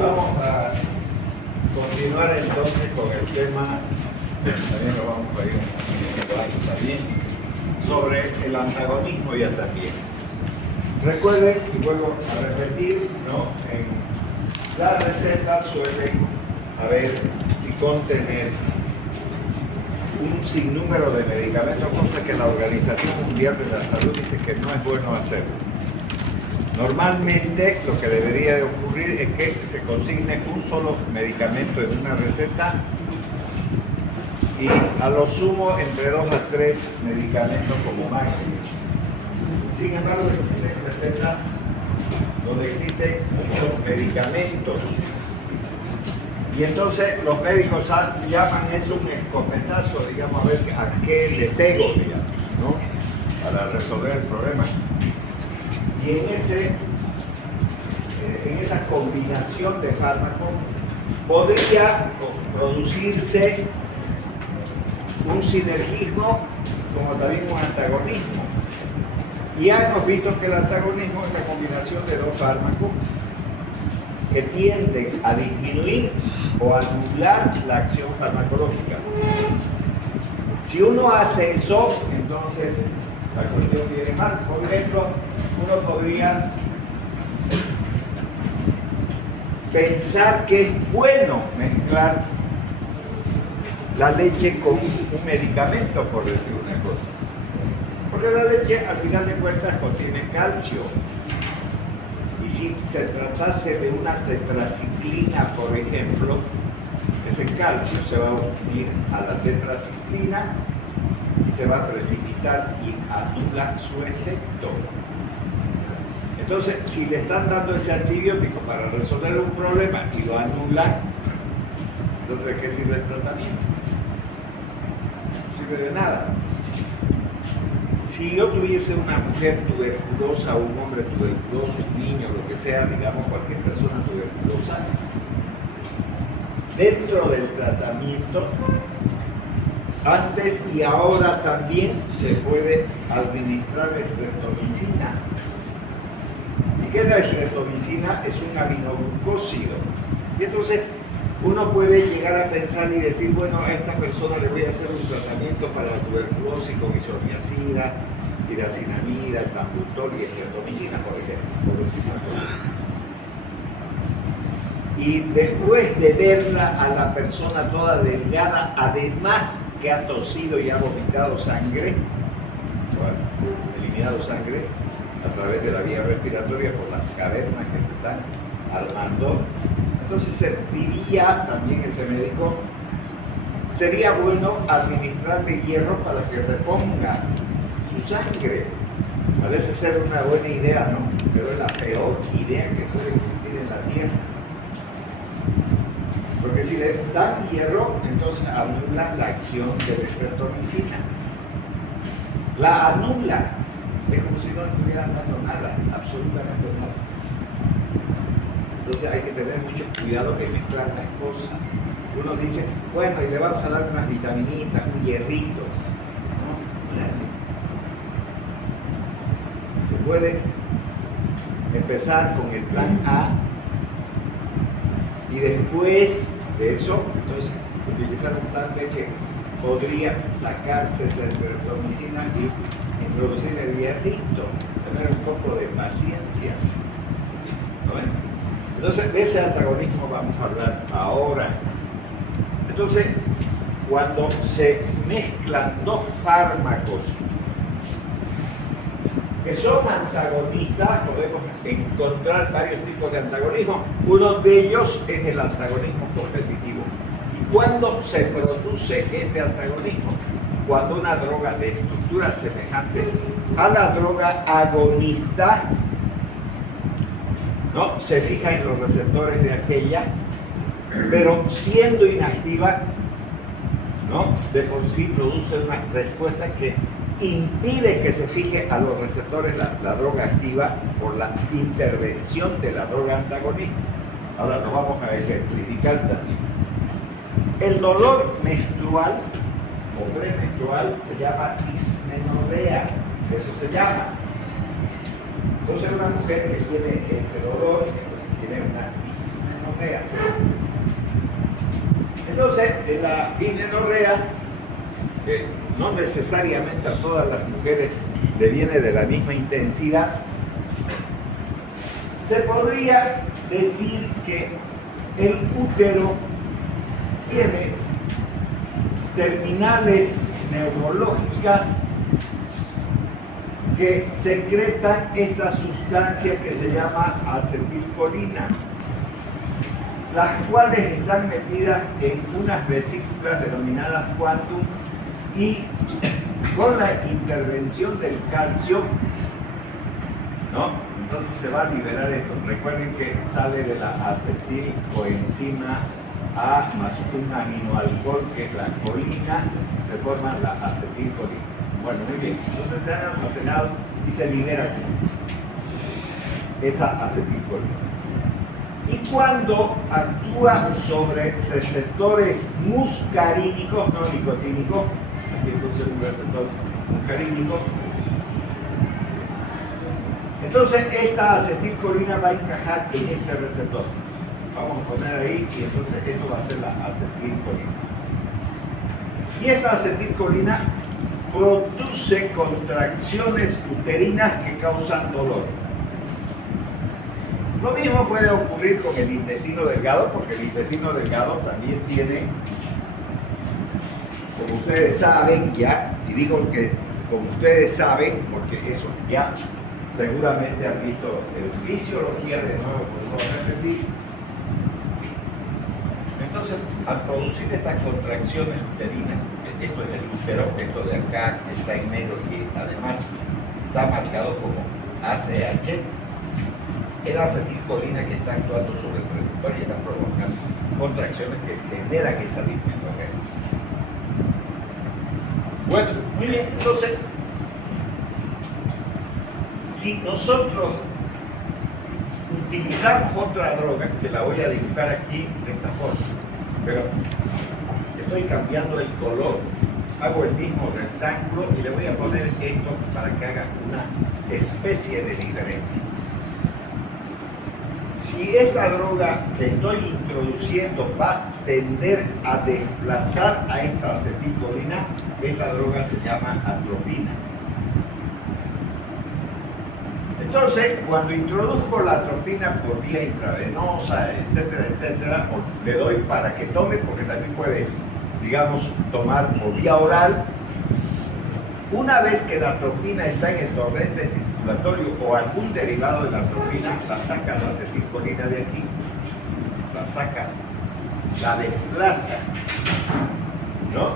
Vamos a continuar entonces con el tema, también lo vamos a ir un también, sobre el antagonismo ya también. Recuerden, y vuelvo a repetir, ¿no? En las recetas suelen haber y contener un sinnúmero de medicamentos, cosa que la Organización Mundial de la Salud dice que no es bueno hacer. Normalmente lo que debería de ocurrir es que se consigne un solo medicamento en una receta y a lo sumo entre 2 a 3 medicamentos como máximo. Sin embargo, existen recetas donde existen muchos medicamentos y entonces los médicos llaman eso un escopetazo, digamos, a ver a qué le pego, digamos, ¿no? Para resolver el problema. Y en esa combinación de fármacos podría producirse un sinergismo como también un antagonismo. Y ya hemos visto que el antagonismo es la combinación de dos fármacos que tienden a disminuir o a anular la acción farmacológica. Si uno hace eso, entonces la cuestión viene mal. Por ejemplo, uno podría pensar que es bueno mezclar la leche con un medicamento, por decir una cosa. Porque la leche, al final de cuentas, contiene calcio. Y si se tratase de una tetraciclina, por ejemplo, ese calcio se va a unir a la tetraciclina y se va a precipitar y anula su efecto. Entonces, si le están dando ese antibiótico para resolver un problema y lo anulan, entonces ¿de qué sirve el tratamiento? No sirve de nada. Si yo tuviese una mujer tuberculosa o un hombre tuberculoso, un niño, lo que sea, digamos cualquier persona tuberculosa, dentro del tratamiento, antes y ahora también se puede administrar estreptomicina. ¿Y qué es la estreptomicina? Es un aminoglucósido. Y entonces uno puede llegar a pensar y decir, bueno, a esta persona le voy a hacer un tratamiento para la tuberculosis con isoniazida, piracinamida, etambutol y estreptomicina, por ejemplo, por decir una cosa. Y después de verla a la persona toda delgada, además que ha tosido y ha vomitado sangre, eliminado sangre a través de la vía respiratoria por las cavernas que se están armando, entonces serviría también ese médico, sería bueno administrarle hierro para que reponga su sangre. Parece ser una buena idea, ¿no? Pero es la peor idea que puede existir en la Tierra. Porque si le dan hierro, entonces anula la acción de la estreptomicina. La anula. Es como si no le estuvieran dando nada, absolutamente nada. Entonces hay que tener mucho cuidado en mezclar las cosas. Uno dice, bueno, y le vamos a dar unas vitaminitas, un hierrito. No, no es así. Se puede empezar con el plan A y después de eso, entonces, utilizar un plan B que podría sacarse esa estreptomicina y introducir el hierrito, tener un poco de paciencia. ¿No ven? Entonces, de ese antagonismo vamos a hablar ahora. Entonces, cuando se mezclan dos fármacos que son antagonistas, podemos encontrar varios tipos de antagonismo. Uno de ellos es el antagonismo competitivo. ¿Y cuándo se produce este antagonismo? Cuando una droga de estructura semejante a la droga agonista, ¿no?, se fija en los receptores de aquella, pero siendo inactiva, ¿no?, de por sí produce una respuesta que impide que se fije a los receptores la droga activa por la intervención de la droga antagonista. Ahora lo vamos a ejemplificar también. El dolor menstrual o premenstrual se llama dismenorrea, eso se llama. Entonces una mujer que tiene ese dolor, pues tiene una dismenorrea. dismenorrea. Entonces, en la dismenorrea, no necesariamente a todas las mujeres le viene de la misma intensidad, se podría decir que el útero tiene terminales neurológicas que secretan esta sustancia que se llama acetilcolina, las cuales están metidas en unas vesículas denominadas quantum y con la intervención del calcio, ¿no? Entonces se va a liberar esto. Recuerden que sale de la acetilcoenzima A más un aminoalcohol que es la colina, se forma la acetilcolina. Bueno, muy bien. Entonces se han almacenado y se libera aquí esa acetilcolina. Y cuando actúa sobre receptores muscarínicos, no nicotínicos, aquí entonces un receptor muscarínico, entonces esta acetilcolina va a encajar en este receptor. Vamos a poner ahí y entonces esto va a ser la acetilcolina. Y esta acetilcolina produce contracciones uterinas que causan dolor. Lo mismo puede ocurrir con el intestino delgado, porque el intestino delgado también tiene, como ustedes saben ya, y digo que como ustedes saben, porque eso ya seguramente han visto en fisiología, de nuevo por repetir. Entonces, al producir estas contracciones uterinas, porque esto es el útero, esto de acá está en negro y además está marcado como ACH, el acetilcolina que está actuando sobre el receptor y está provocando contracciones que generan esa dismenorrea. Bueno, muy bien, entonces, si nosotros utilizamos otra droga, que la voy a dibujar aquí de esta forma, pero estoy cambiando el color, hago el mismo rectángulo y le voy a poner esto para que haga una especie de diferencia. Si esta droga que estoy introduciendo va a tender a desplazar a esta acetilcolina, esta droga se llama atropina. Entonces, cuando introduzco la atropina por vía intravenosa, etcétera, etcétera, o le doy para que tome, porque también puede, digamos, tomar por vía oral, una vez que la atropina está en el torrente circulatorio o algún derivado de la atropina, la saca la acetilcolina de aquí, la saca, la desplaza, ¿no?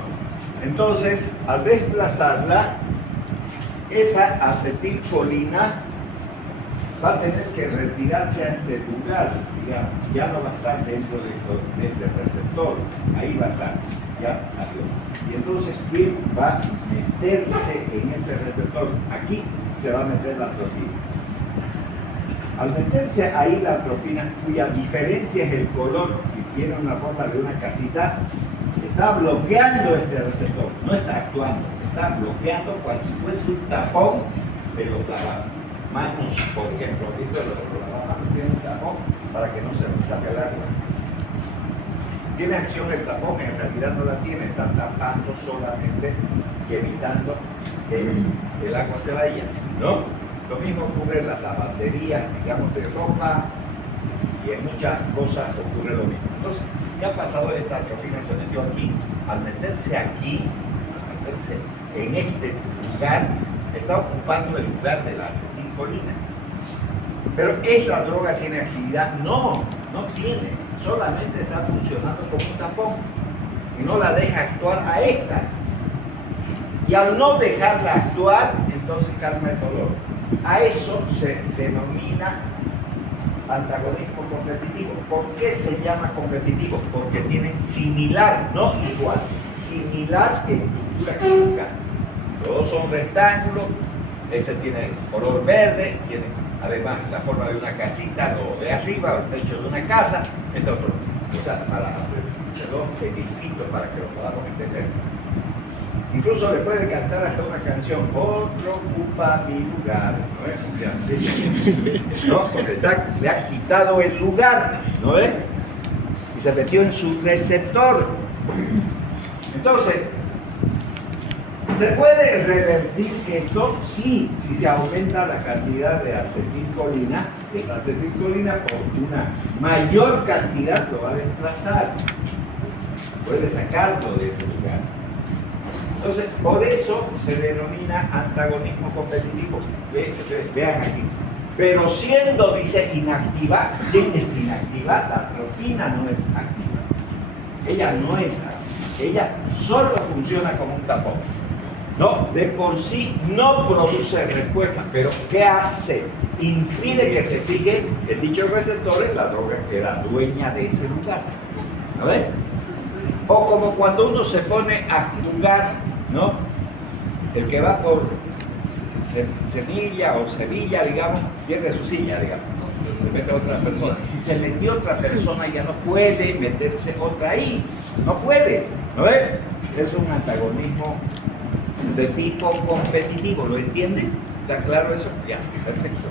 Entonces, al desplazarla, esa acetilcolina va a tener que retirarse a este lugar, digamos, ya no va a estar dentro de este receptor, ahí va a estar, ya salió. Y entonces, ¿quién va a meterse en ese receptor? Aquí se va a meter la atropina. Al meterse ahí la atropina, cuya diferencia es el color, y tiene una forma de una casita, está bloqueando este receptor, no está actuando, está bloqueando cual si fuese un tapón de los lavamanos, por ejemplo. Dentro de los lavamanos tiene un tapón para que no se saque el agua. Tiene acción el tapón, en realidad no la tiene, está tapando solamente y evitando que el agua se vaya, ¿no? Lo mismo ocurre en las lavanderías, digamos, de ropa, y en muchas cosas ocurre lo mismo. Entonces, ¿qué ha pasado? Esta atropina se metió aquí. Al meterse aquí, al meterse en este lugar, está ocupando el lugar de la acetilcolina. Pero ¿esa droga tiene actividad? No, no tiene. Solamente está funcionando como un tapón y no la deja actuar a esta. Y al no dejarla actuar, entonces calma el dolor. A eso se denomina antagonismo competitivo. ¿Por qué se llama competitivo? Porque tienen similar, no igual, similar estructura química. Todos son rectángulos, este tiene color verde, tiene además la forma de una casita, lo de arriba, el techo de una casa, este otro. O sea, para hacérselo distinto para que lo podamos entender. Incluso le puede cantar hasta una canción, otro ocupa mi lugar, ¿no es? ¿No? Porque le ha quitado el lugar, ¿no es? se metió en su receptor. Entonces, ¿se puede revertir esto? Sí, si se aumenta la cantidad de acetilcolina. Esta acetilcolina por una mayor cantidad lo va a desplazar. Puede sacarlo de ese lugar. Entonces, por eso se denomina antagonismo competitivo. Vean aquí. Pero siendo, dice, inactiva, ¿quién es inactiva? La tropina no es activa. Ella no es activa. Ella solo funciona como un tapón. No, de por sí no produce respuesta, pero ¿qué hace? Impide que se fije en dichos receptores la droga que era dueña de ese lugar. ¿A ver? O como cuando uno se pone a jugar, ¿no? El que va por Semilla o Sevilla, digamos, pierde su silla, digamos. Se mete otra persona. Si se metió otra persona, ya no puede meterse otra ahí. No puede. ¿No ves? Es un antagonismo de tipo competitivo. ¿Lo entienden? ¿Está claro eso? Ya, perfecto.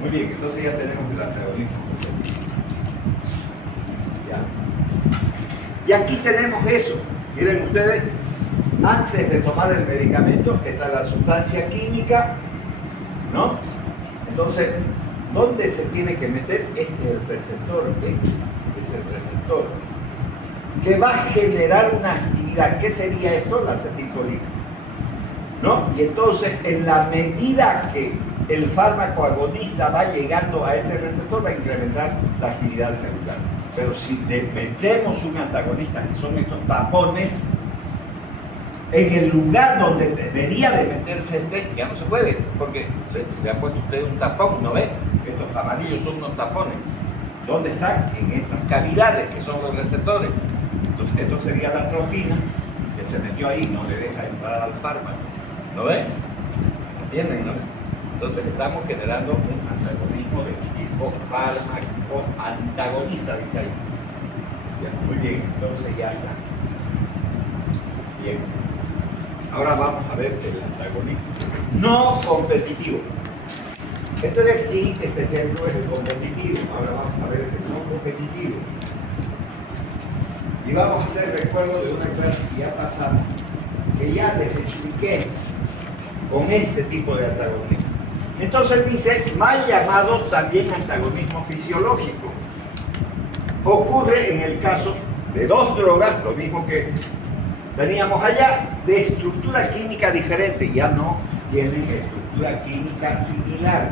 Muy bien, entonces ya tenemos el antagonismo competitivo. Ya. Y aquí tenemos eso. Miren ustedes, antes de tomar el medicamento está la sustancia química, ¿no? Entonces, ¿dónde se tiene que meter? Este es el receptor, este es el receptor, que va a generar una actividad. ¿Qué sería esto? La acetilcolina, ¿no? Y entonces, en la medida que el fármaco agonista va llegando a ese receptor, va a incrementar la actividad celular. Pero si le metemos un antagonista, que son estos tapones, en el lugar donde debería de meterse el té, ya no se puede, porque le ha puesto usted un tapón, ¿no ve? Estos amarillos son unos tapones. ¿Dónde están? En estas cavidades, que son los receptores. Entonces, esto sería la atropina, que se metió ahí, no le deja entrar al fármaco. ¿No ve? ¿Entienden? ¿No? Entonces, estamos generando un antagonismo de tipo fármaco antagonista, dice ahí. Ya, muy bien, entonces ya está. Bien. Ahora vamos a ver el antagonismo no competitivo. Este de aquí, este ejemplo es el competitivo. Ahora vamos a ver el no competitivo. Y vamos a hacer recuerdo de una clase que ya pasamos, que ya les expliqué con este tipo de antagonismo. Entonces dice, mal llamado también antagonismo fisiológico. Ocurre en el caso de dos drogas, lo mismo que teníamos allá, de estructura química diferente. Ya no tienen estructura química similar,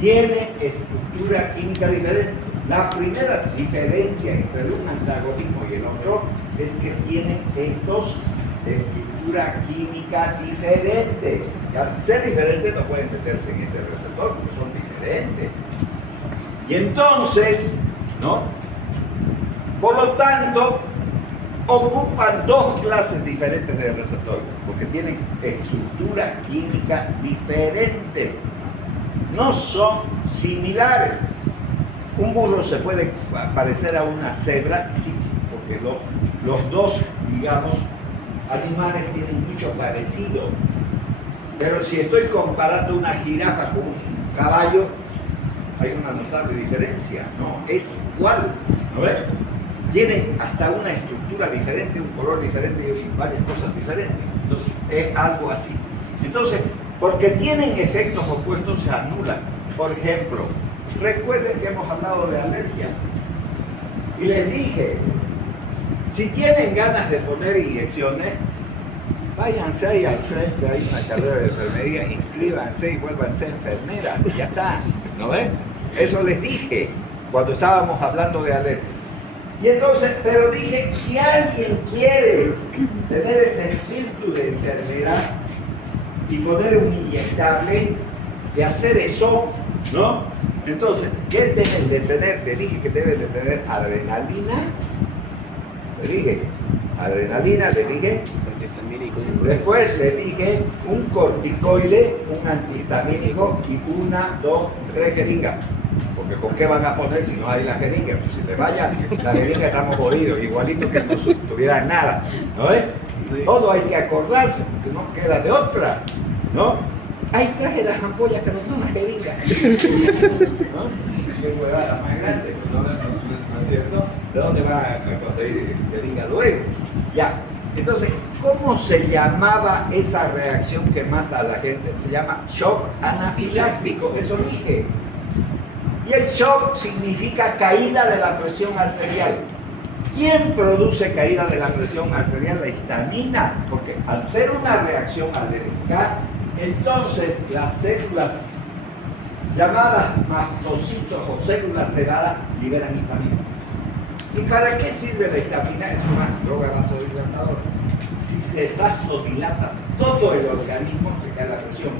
tienen estructura química diferente. La primera diferencia entre un antagonismo y el otro es que tienen estos estructura química diferente. Y al ser diferentes no pueden meterse en este receptor porque son diferentes. Y entonces, ¿no? Por lo tanto, ocupan dos clases diferentes de receptor porque tienen estructura química diferente. No son similares. Un burro se puede parecer a una cebra, sí, porque los dos, digamos, animales tienen mucho parecido. Pero si estoy comparando una jirafa con un caballo, hay una notable diferencia, ¿no? Es igual, ¿no ves? Tienen hasta una estructura diferente, un color diferente y varias cosas diferentes. Entonces, es algo así. Entonces, porque tienen efectos opuestos, se anulan. Por ejemplo, recuerden que hemos hablado de alergia. Y les dije, si tienen ganas de poner inyecciones, váyanse ahí al frente, hay una carrera de enfermería, inscríbanse y vuélvanse enfermeras, ya está, ¿no ven? Eso les dije cuando estábamos hablando de alergia. Y entonces, pero dije, si alguien quiere tener ese espíritu de enfermera y poner un inyectable y hacer eso, ¿no? Entonces, ¿qué deben de tener? Te dije que deben de tener adrenalina, le dije, adrenalina, le dije, después le dije un corticoide, un antihistamínico y 1, 2, 3 jeringas. Porque ¿con qué van a poner si no hay la jeringa? Pues si le vaya la jeringa estamos jodidos, igualito que no tuvieran nada, ¿no ves? Sí. Todo hay que acordarse, porque no queda de otra, ¿no? Ahí traje las ampollas que nos dan las jeringas, ¿no? Qué huevada más grande, pues no ¿no es cierto? ¿De dónde va a conseguir jeringa luego? Ya. Entonces, ¿cómo se llamaba esa reacción que mata a la gente? Se llama shock anafiláctico, eso dije. Y el shock significa caída de la presión arterial. ¿Quién produce caída de la presión arterial? La histamina, porque al ser una reacción alérgica, entonces las células llamadas mastocitos o células celadas liberan histamina. ¿Y para qué sirve la histamina? Es una droga vasodilatadora. Si se vasodilata todo el organismo, se cae la presión.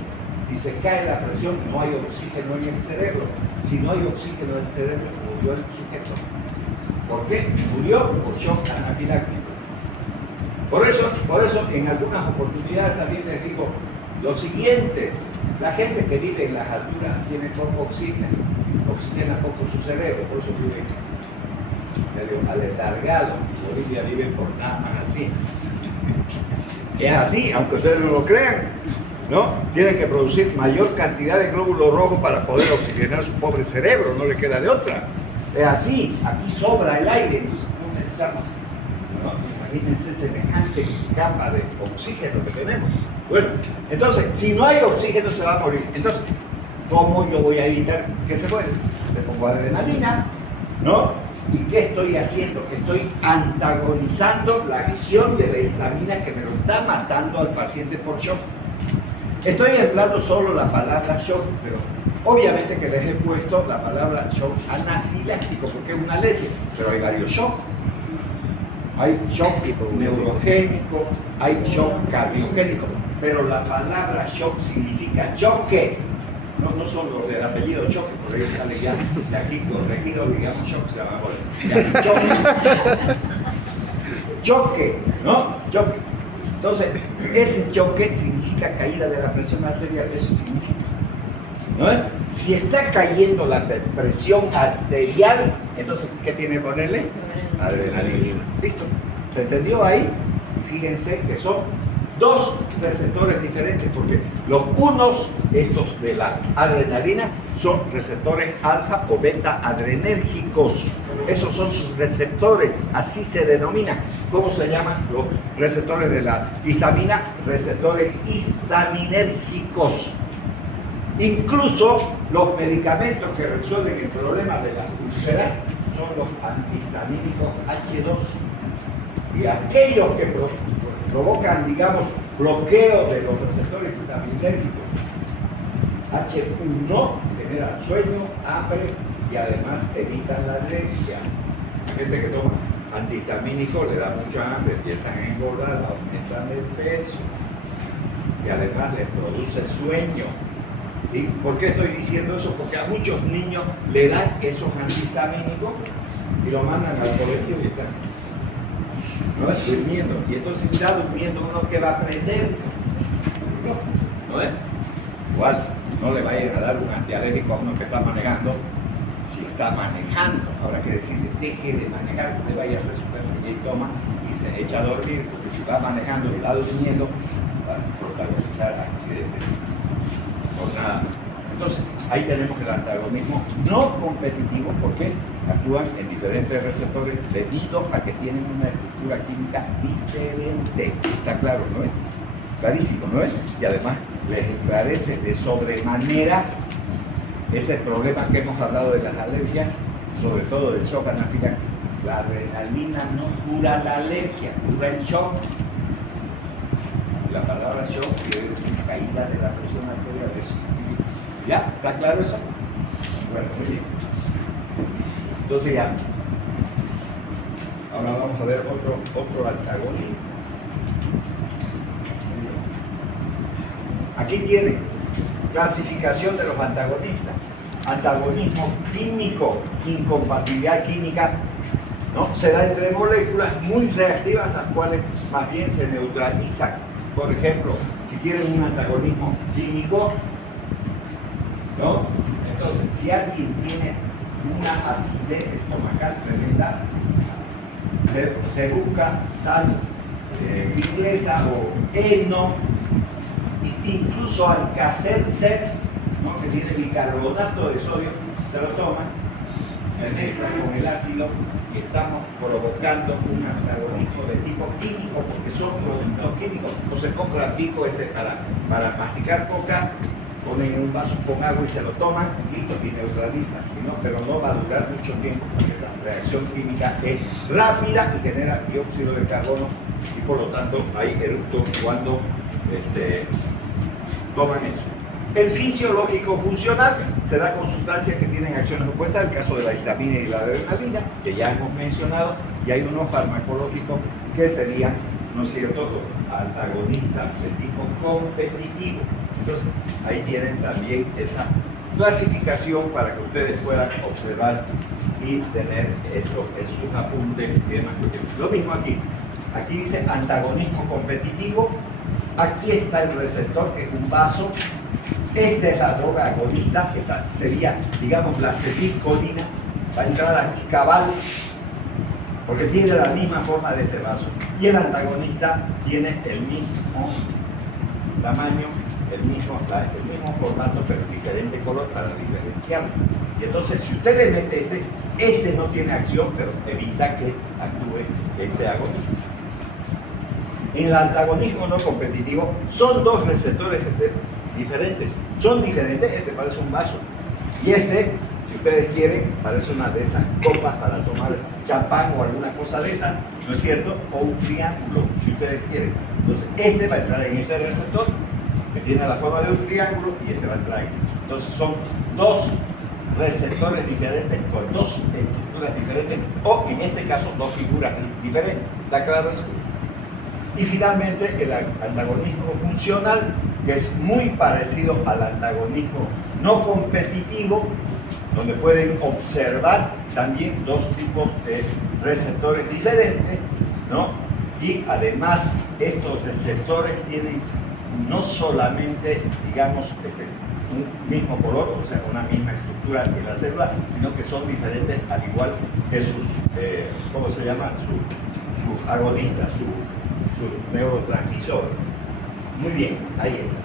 Si se cae la presión, no hay oxígeno en el cerebro. Si no hay oxígeno en el cerebro, murió el sujeto. ¿Por qué? Murió por shock anafiláctico. Por eso, en algunas oportunidades también les digo lo siguiente: la gente que vive en las alturas tiene poco oxígeno, oxigena poco su cerebro, por eso vive medio aletargado. En Bolivia viven por nada más así. Es así, aunque ustedes no lo crean, ¿no? Tienen que producir mayor cantidad de glóbulos rojos para poder oxigenar su pobre cerebro, no le queda de otra. Es así, aquí sobra el aire, entonces no necesitamos, ¿no? Imagínense semejante capa de oxígeno que tenemos. Bueno, entonces, si no hay oxígeno se va a morir. Entonces, ¿cómo yo voy a evitar que se muera? Le pongo adrenalina, ¿no? ¿Y qué estoy haciendo? Estoy antagonizando la acción de la histamina que me lo está matando al paciente por shock. Estoy empleando solo la palabra shock, pero obviamente que les he puesto la palabra shock anafiláctico porque es una alergia, pero hay varios shocks. Hay shock neurogénico, hay shock cardiogénico, pero la palabra shock significa choque. No son los del apellido choque, por ahí sale ya de aquí corregido, digamos shock, se llama ya, choque. Choque, ¿no? Choque. Entonces, ese choque significa caída de la presión arterial, eso significa. ¿No? Si está cayendo la presión arterial, entonces, ¿qué tiene que ponerle? Adrenalina. ¿Listo? ¿Se entendió ahí? Fíjense que son dos receptores diferentes, porque los unos, estos de la adrenalina, son receptores alfa o beta adrenérgicos. Esos son sus receptores, así se denominan. ¿Cómo se llaman los receptores de la histamina? Receptores histaminérgicos. Incluso los medicamentos que resuelven el problema de las úlceras son los antihistamínicos H2. Y aquellos que provocan, digamos, bloqueo de los receptores histaminérgicos H1 generan sueño, hambre y además evitan la alergia. La gente que toma antihistamínico le da mucha hambre, empiezan a engordar, aumentan el peso y además les produce sueño. ¿Y por qué estoy diciendo eso? Porque a muchos niños le dan esos antihistamínicos y lo mandan al colegio y están, ¿no? Durmiendo. Y entonces está durmiendo uno que va a aprender. ¿No es? Igual, no le vayan a dar un antialérgico a uno que está manejando si está manejando. Habrá que decirle, deje de manejar, usted vaya a hacer su casa y toma y se echa a dormir, porque si va manejando y está durmiendo, va a protagonizar accidentes. Por nada. Entonces, ahí tenemos el antagonismo no competitivo porque actúan en diferentes receptores debido a que tienen una estructura química diferente. Está claro, ¿no es? Clarísimo, ¿no es? Y además les esclarece de sobremanera ese problema que hemos hablado de las alergias, sobre todo del shock anafiláctico. La adrenalina no cura la alergia, cura el shock. La palabra shock quiere decir caída de la presión arterial, eso significa. ¿Ya? ¿Está claro eso? Bueno, muy bien. Entonces ya. Ahora vamos a ver otro antagonismo. Aquí tiene clasificación de los antagonistas. Antagonismo químico, incompatibilidad química, ¿no? Se da entre moléculas muy reactivas, las cuales más bien se neutralizan. Por ejemplo, si tienen un antagonismo químico, ¿no? Entonces, si alguien tiene una acidez estomacal tremenda, se busca sal inglesa o heno, incluso Alka-Seltzer, ¿no? Que tiene bicarbonato de sodio, se lo toman, se mezcla con el ácido y estamos provocando un antagonismo de tipo químico, porque son los químicos. No se compra pico ese para masticar coca, ponen en un vaso con agua y se lo toman, listo, y neutralizan. Pero no va a durar mucho tiempo porque esa reacción química es rápida y genera dióxido de carbono y por lo tanto hay eructos cuando toman eso. El fisiológico funcional se da con sustancias que tienen acciones opuestas, el caso de la histamina y la adrenalina, que ya hemos mencionado, y hay unos farmacológicos que serían, ¿no es cierto?, los antagonistas de tipo competitivo. Entonces, ahí tienen también esa clasificación para que ustedes puedan observar y tener eso en sus apuntes y demás. Lo mismo aquí. Aquí dice antagonismo competitivo. Aquí está el receptor, que es un vaso. Esta es la droga agonista. Esta sería, digamos, la acetilcolina. Va a entrar aquí cabal, porque tiene la misma forma de este vaso. Y el antagonista tiene el mismo tamaño, el mismo formato, pero diferente color para diferenciarlo. Y entonces, si usted le mete este no tiene acción, pero evita que actúe este agonista. En el antagonismo no competitivo son dos receptores diferentes. Son diferentes, este parece un vaso. Y este, si ustedes quieren, parece una de esas copas para tomar champán o alguna cosa de esa, ¿no es cierto? O un triángulo, si ustedes quieren. Entonces, este va a entrar en este receptor, que tiene la forma de un triángulo, y este va a entrar aquí. Entonces, son dos receptores diferentes con dos estructuras diferentes, o en este caso, dos figuras diferentes. ¿Está claro eso? Y finalmente, el antagonismo funcional, que es muy parecido al antagonismo no competitivo, donde pueden observar también dos tipos de receptores diferentes, ¿no? Y además, estos receptores tienen no solamente, digamos, un mismo color, o sea, una misma estructura en la célula, sino que son diferentes al igual que sus, ¿cómo se llama? Sus agonistas, sus neurotransmisores. Muy bien, ahí está.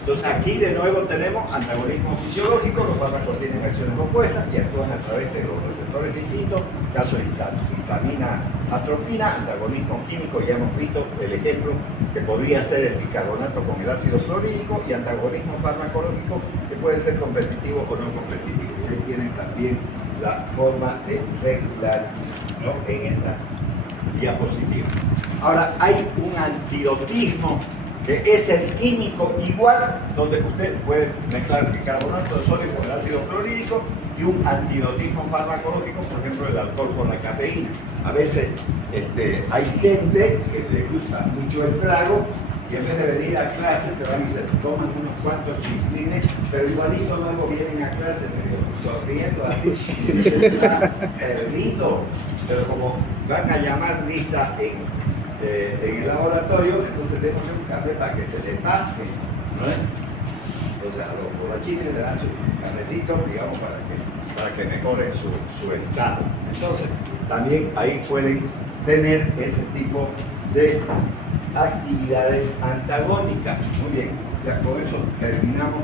Entonces aquí de nuevo tenemos antagonismo fisiológico, los fármacos tienen acciones opuestas y actúan a través de los receptores distintos, caso de histamina, atropina, antagonismo químico, ya hemos visto el ejemplo que podría ser el bicarbonato con el ácido clorhídrico, y antagonismo farmacológico que puede ser competitivo o no competitivo. Y ahí tienen también la forma de regular, ¿no?, en esas diapositivas. Ahora hay un antidotismo, que es el químico igual, donde usted puede mezclar bicarbonato de sodio con el ácido clorhídrico, y un antidotismo farmacológico, por ejemplo, el alcohol con la cafeína. A veces hay gente que le gusta mucho el trago y en vez de venir a clase se van y se toman unos cuantos chiflines, pero igualito luego vienen a clase medio sonriendo así, y dicen, lindo, pero como van a llamar lista en el laboratorio, entonces démosle un café para que se le pase, ¿no? Entonces a los borrachines le dan su cafecito, digamos, para que mejore su estado. Entonces también ahí pueden tener ese tipo de actividades antagónicas. Muy bien, ya con eso terminamos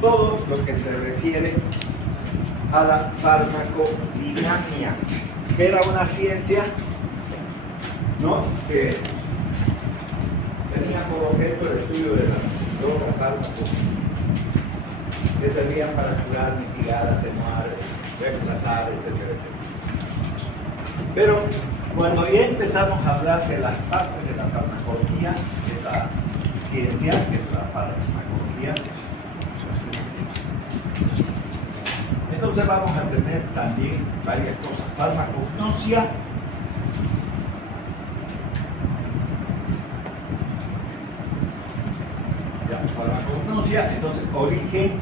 todo lo que se refiere a la farmacodinamia, que era una ciencia, ¿no?, que tenía por objeto el estudio de las drogas, fármacos, que servían para curar, mitigar, atenuar, reemplazar, etcétera, etcétera. Pero cuando ya empezamos a hablar de las partes de la farmacología, de esta ciencia, que es la farmacología, entonces vamos a tener también varias cosas. Farmacognosia, entonces origen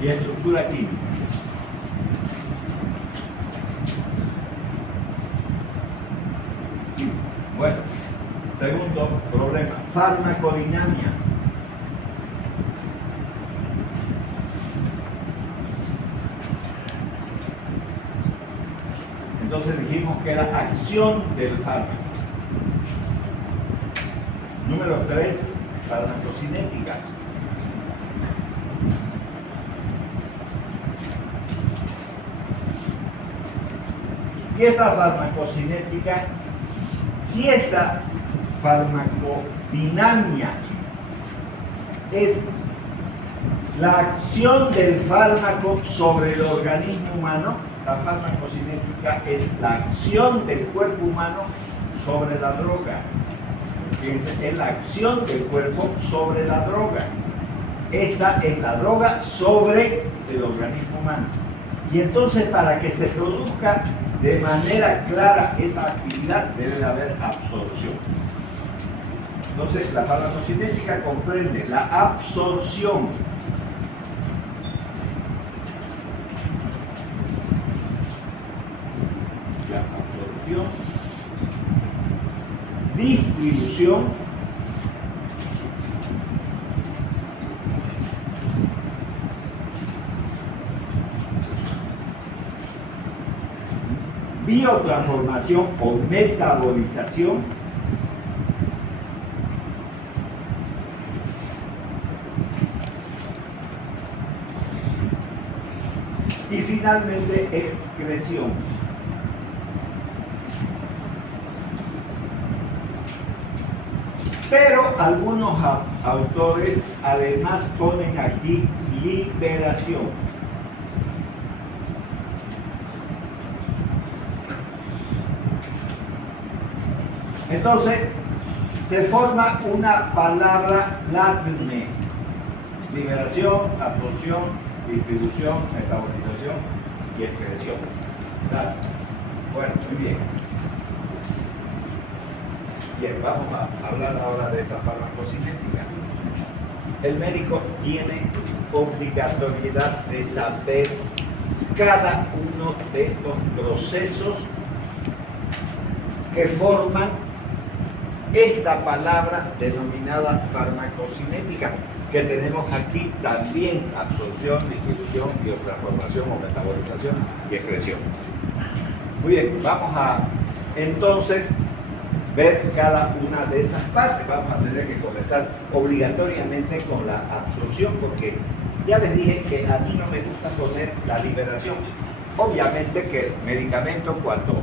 y estructura química. Bueno, segundo problema, farmacodinamia. Entonces dijimos que era acción del fármaco. Número 3, farmacocinética. Y esta farmacocinética, si esta farmacodinamia es la acción del fármaco sobre el organismo humano, la farmacocinética es la acción del cuerpo humano sobre la droga. Fíjense, es la acción del cuerpo sobre la droga. Esta es la droga sobre el organismo humano. Y entonces, para que se produzca de manera clara esa actividad, debe de haber absorción. Entonces, la farmacocinética comprende la absorción, distribución, biotransformación o metabolización, y finalmente excreción. Pero algunos autores además ponen aquí liberación. Entonces, se forma una palabra latine: liberación, absorción, distribución, metabolización y excreción. ¿Verdad? Bueno, muy bien. Bien, vamos a hablar ahora de esta farmacocinética. El médico tiene obligatoriedad de saber cada uno de estos procesos que forman esta palabra denominada farmacocinética, que tenemos aquí también: absorción, distribución, biotransformación o metabolización y excreción. Muy bien, vamos a entonces ver cada una de esas partes. Vamos a tener que comenzar obligatoriamente con la absorción, porque ya les dije que a mí no me gusta poner la liberación. Obviamente que el medicamento, cuando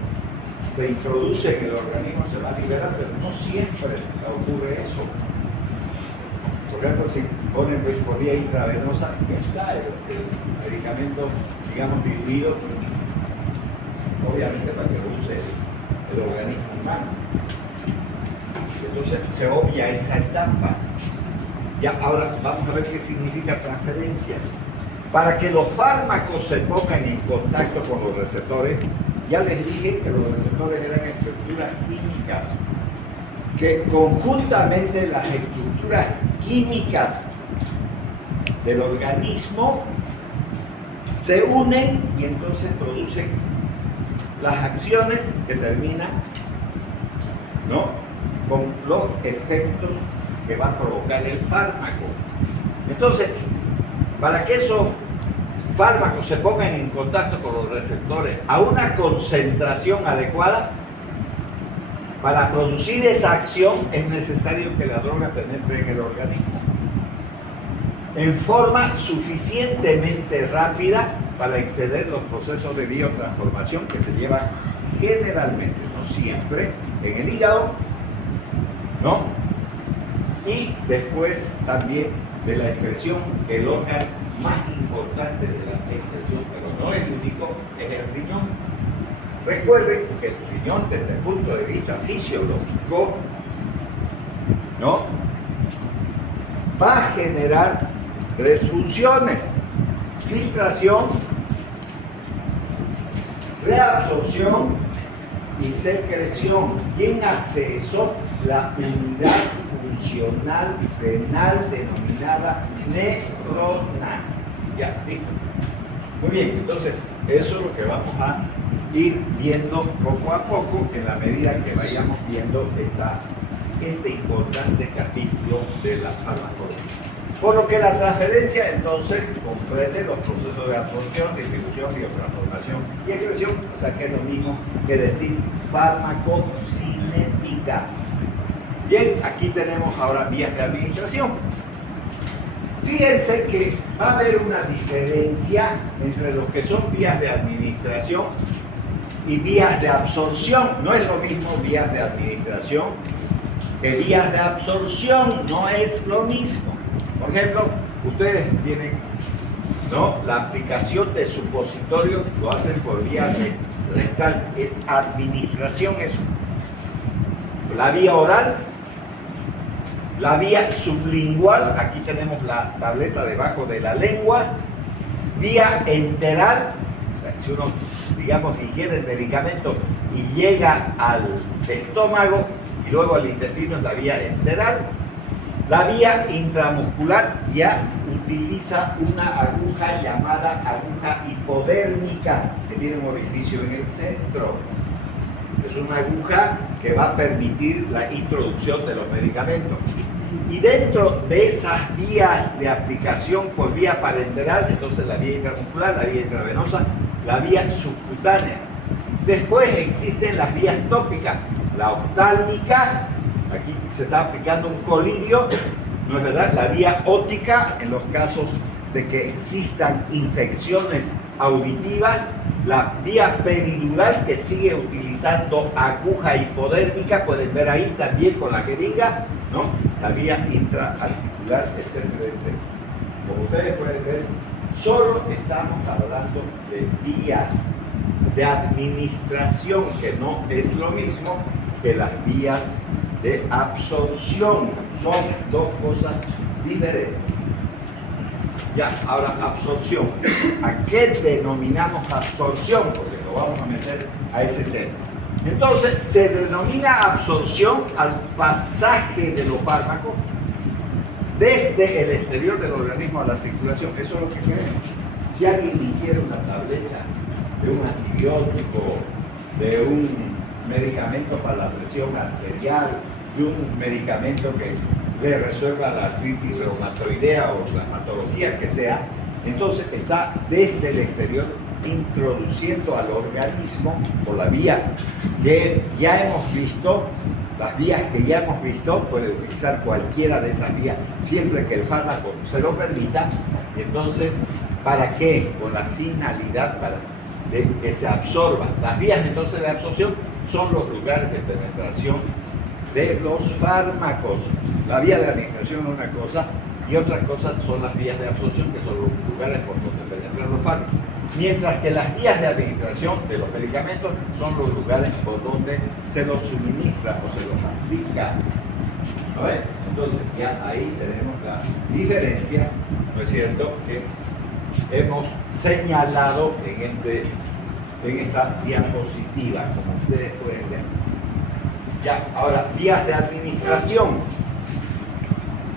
se introduce en el organismo, se va a liberar, pero no siempre ocurre eso. Por ejemplo, si ponen por vía intravenosa, ya está el medicamento, digamos, diluido, obviamente para que lo use el organismo humano. Entonces se obvia esa etapa. Ya, ahora vamos a ver qué significa transferencia. Para que los fármacos se pongan en contacto con los receptores, ya les dije que los receptores eran estructuras químicas, que conjuntamente las estructuras químicas del organismo se unen y entonces producen las acciones que terminan, ¿no?, con los efectos que va a provocar el fármaco. Entonces, para que esos fármacos se pongan en contacto con los receptores a una concentración adecuada, para producir esa acción es necesario que la droga penetre en el organismo en forma suficientemente rápida para exceder los procesos de biotransformación que se llevan generalmente, no siempre, en el hígado, ¿no? Y después también de la excreción, que el órgano más importante de la excreción, pero no es el único, es el riñón. Recuerden que el riñón, desde el punto de vista fisiológico, ¿no?, va a generar 3 funciones: filtración, reabsorción y secreción. ¿Quién hace eso? La unidad funcional renal denominada nefrona. Ya, listo. Muy bien, entonces eso es lo que vamos a ir viendo poco a poco en la medida que vayamos viendo este importante capítulo de la farmacología. Por lo que la transferencia entonces comprende los procesos de absorción, distribución, biotransformación y excreción, o sea que es lo mismo que decir farmacocinética. Bien, aquí tenemos ahora vías de administración. Fíjense que va a haber una diferencia entre lo que son vías de administración y vías de absorción. No es lo mismo vías de administración que vías de absorción, no es lo mismo. Por ejemplo, ustedes tienen, ¿no?, la aplicación de supositorio, lo hacen por vía rectal, es administración eso. La vía oral, la vía sublingual, aquí tenemos la tableta debajo de la lengua, vía enteral, o sea, si uno, digamos, ingiere el medicamento y llega al estómago y luego al intestino, es la vía enteral. La vía intramuscular ya utiliza una aguja llamada aguja hipodérmica, que tiene un orificio en el centro. Es una aguja que va a permitir la introducción de los medicamentos. Y dentro de esas vías de aplicación por vía parenteral, entonces la vía intramuscular, la vía intravenosa, la vía subcutánea. Después existen las vías tópicas, la oftálmica, aquí se está aplicando un colirio, ¿no es verdad? La vía óptica, en los casos de que existan infecciones auditivas, la vía peridural, que sigue utilizando aguja hipodérmica, pueden ver ahí también con la jeringa, ¿no? La vía intraarticular, etcétera, etcétera. Como ustedes pueden ver, solo estamos hablando de vías de administración, que no es lo mismo que las vías de absorción. Son dos cosas diferentes. Ya, ahora absorción. ¿A qué denominamos absorción? Porque lo vamos a meter a ese tema. Entonces, se denomina absorción al pasaje de los fármacos desde el exterior del organismo a la circulación. Eso es lo que queremos. Si alguien ingiere una tableta de un antibiótico, de un medicamento para la presión arterial, de un medicamento que le resuelva la artritis reumatoidea o la patología que sea, entonces está desde el exterior introduciendo al organismo por la vía que ya hemos visto. Las vías que ya hemos visto, puede utilizar cualquiera de esas vías siempre que el fármaco se lo permita. Y entonces, ¿para qué? Con la finalidad de que se absorban. Las vías entonces de absorción son los lugares de penetración de los fármacos. La vía de administración es una cosa y otra cosa son las vías de absorción, que son los lugares por donde penetran los fármacos. Mientras que las vías de administración de los medicamentos son los lugares por donde se los suministra o se los aplica. ¿No ves? Entonces ya ahí tenemos las diferencias, ¿no es cierto?, que hemos señalado en esta diapositiva, como ustedes pueden ver. Ya, ahora, vías de administración.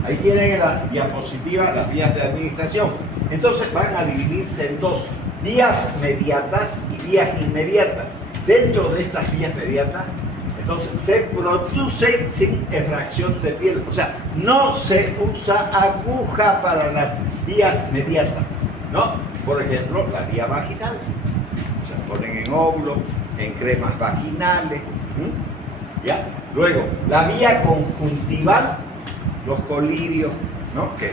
Ahí tienen en la diapositiva las vías de administración. Entonces van a dividirse en dos: vías mediatas y vías inmediatas. Dentro de estas vías mediatas, entonces se producen sin efracción de piel. O sea, no se usa aguja para las vías mediatas, ¿no? Por ejemplo, la vía vaginal. Se ponen en óvulo, en cremas vaginales. ¿Ya? Luego, la vía conjuntival, los colirios, ¿no?, que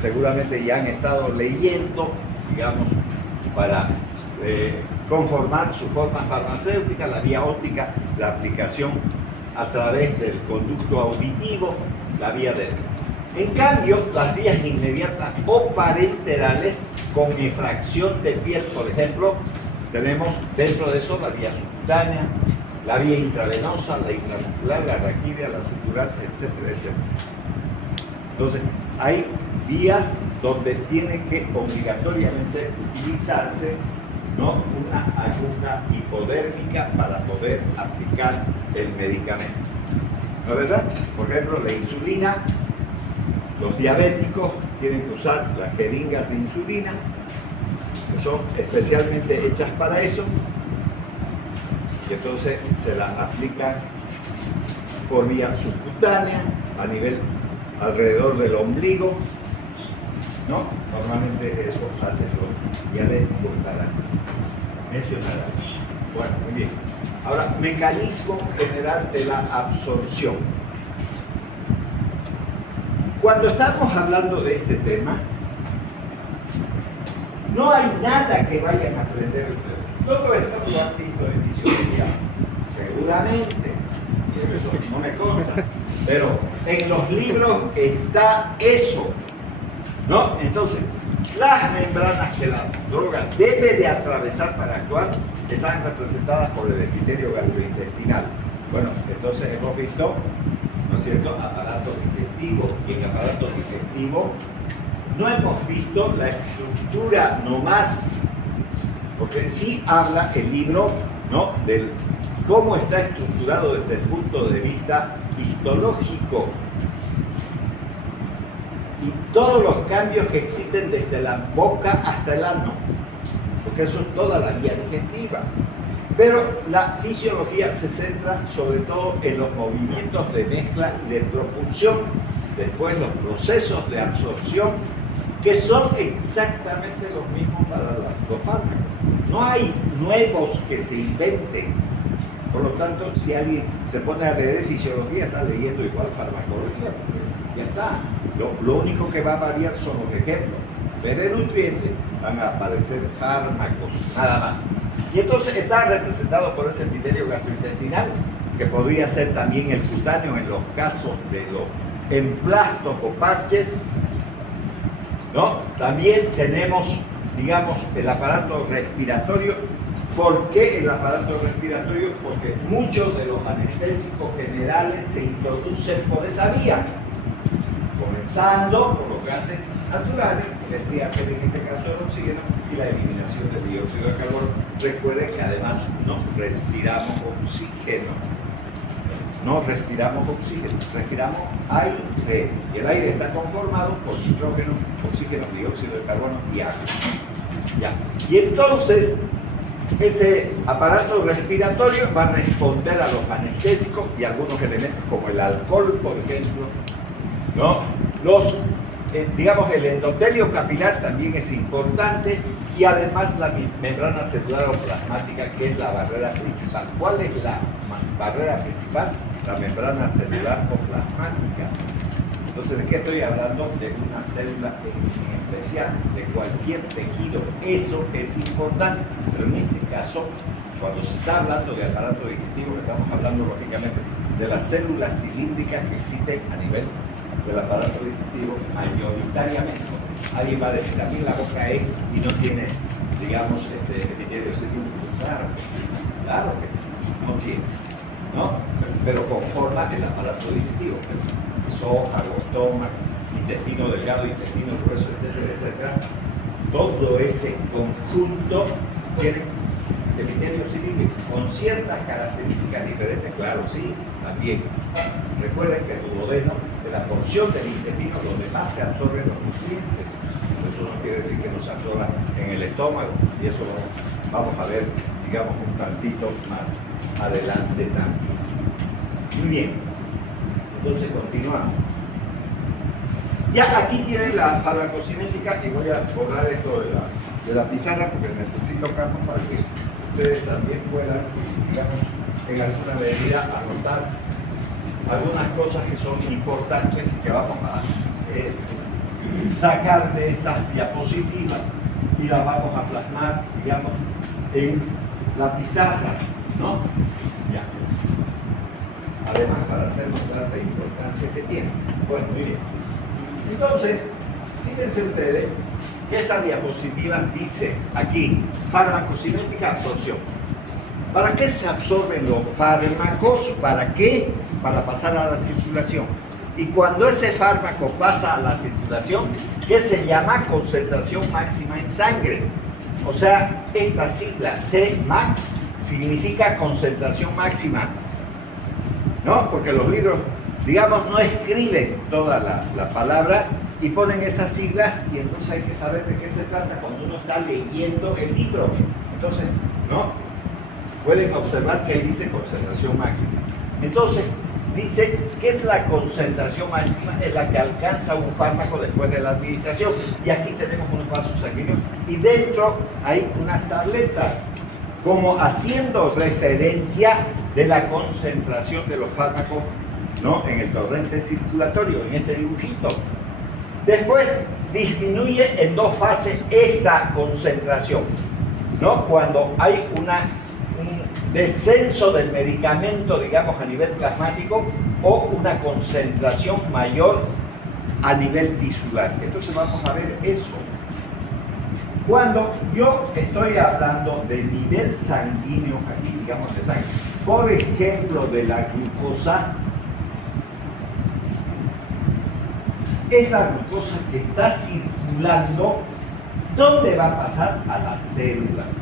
seguramente ya han estado leyendo, digamos, para conformar su forma farmacéutica. La vía óptica, la aplicación a través del conducto auditivo, la vía de... En cambio, las vías inmediatas o parenterales con efracción de piel, por ejemplo, tenemos dentro de eso la vía subcutánea, la vía intravenosa, la intramuscular, la raquídea, la sutural, etcétera, etcétera. Entonces, hay vías donde tiene que obligatoriamente utilizarse, ¿no?, una aguja hipodérmica para poder aplicar el medicamento. ¿No es verdad? Por ejemplo, la insulina, los diabéticos tienen que usar las jeringas de insulina, que son especialmente hechas para eso, y entonces se las aplican por vía subcutánea a nivel alrededor del ombligo, ¿no? Normalmente eso hacen los diabéticos para mencionar. Bueno, muy bien. Ahora, mecanismo general de la absorción. Cuando estamos hablando de este tema, No hay nada que vayan a aprender ustedes. Todo esto lo han visto en fisiología, seguramente, eso no me consta, pero en los libros está eso, ¿no? Entonces, las membranas que la droga debe de atravesar para actuar están representadas por el epitelio gastrointestinal. Bueno, entonces hemos visto, ¿no es cierto?, aparato digestivo, y en aparato digestivo no hemos visto la estructura nomás, porque sí habla el libro, ¿no?, del cómo está estructurado desde el punto de vista histológico y todos los cambios que existen desde la boca hasta el ano, porque eso es toda la vía digestiva. Pero la fisiología se centra sobre todo en los movimientos de mezcla y de propulsión, después los procesos de absorción, que son exactamente los mismos para los fármacos. No hay nuevos que se inventen. Por lo tanto, si alguien se pone a leer fisiología, está leyendo igual farmacología, porque ya está. Lo único que va a variar son los ejemplos. En vez de nutrientes, van a aparecer fármacos, nada más. Y entonces está representado por ese epitelio gastrointestinal, que podría ser también el cutáneo en los casos de los emplastos o parches, ¿no? También tenemos, digamos, el aparato respiratorio. ¿Por qué el aparato respiratorio? Porque muchos de los anestésicos generales se introducen por esa vía, comenzando por los gases naturales, que vendría a ser en este caso el oxígeno y la eliminación del dióxido de carbono. Recuerden que además no respiramos oxígeno. No respiramos oxígeno, respiramos aire. Y el aire está conformado por nitrógeno, oxígeno, dióxido de carbono y agua. Ya. Y entonces, ese aparato respiratorio va a responder a los anestésicos y algunos elementos como el alcohol, por ejemplo, ¿no? Digamos, el endotelio capilar también es importante, y además la membrana celular o plasmática, que es la barrera principal. ¿Cuál es la barrera principal? La membrana celular o plasmática. Entonces, ¿de qué estoy hablando? De una célula en especial, de cualquier tejido. Eso es importante, pero en este caso, cuando se está hablando de aparato digestivo, estamos hablando lógicamente de las células cilíndricas que existen a nivel del aparato digestivo mayoritariamente. Alguien va a decir, también la boca es y no tiene, digamos, epitelio cilíndrico. Claro que sí, no tiene, ¿no? Pero conforma el aparato digestivo. Esófago, estómago, intestino delgado, intestino grueso, etcétera, etcétera. Todo ese conjunto tiene epitelio cilíndrico con ciertas características diferentes, claro, sí, también. Recuerden que el duodeno es la porción del intestino donde más se absorben los nutrientes. Eso no quiere decir que no se absorban en el estómago, y eso lo vamos a ver, digamos, un tantito más adelante también. Muy bien, entonces continuamos. Ya aquí tienen la farmacocinética, y voy a borrar esto de la pizarra porque necesito campo para que ustedes también puedan, digamos, en alguna medida anotar algunas cosas que son importantes que vamos a sacar de estas diapositivas y las vamos a plasmar, digamos, en la pizarra, ¿no? Ya. Además, para hacer notar la importancia que tiene. Bueno, muy bien. Entonces, fíjense ustedes que esta diapositiva dice aquí, farmacocinética, absorción. ¿Para qué se absorben los fármacos? ¿Para qué? Para pasar a la circulación. Y cuando ese fármaco pasa a la circulación, ¿qué se llama? Concentración máxima en sangre. O sea, esta sigla Cmax significa concentración máxima, ¿no? Porque los libros, digamos, no escriben toda la palabra y ponen esas siglas, y entonces hay que saber de qué se trata cuando uno está leyendo el libro. Entonces, ¿no? Pueden observar que ahí dice concentración máxima. Entonces, dice que es la concentración máxima, es la que alcanza un fármaco después de la administración. Y aquí tenemos unos vasos sanguíneos y dentro hay unas tabletas, como haciendo referencia de la concentración de los fármacos, ¿no? En el torrente circulatorio, en este dibujito. Después disminuye en dos fases esta concentración, ¿no? Cuando hay un descenso del medicamento, digamos, a nivel plasmático o una concentración mayor a nivel tisular. Entonces vamos a ver eso. Cuando yo estoy hablando de nivel sanguíneo, aquí digamos de sangre, por ejemplo de la glucosa, esta glucosa que está circulando, ¿dónde va a pasar? A las células.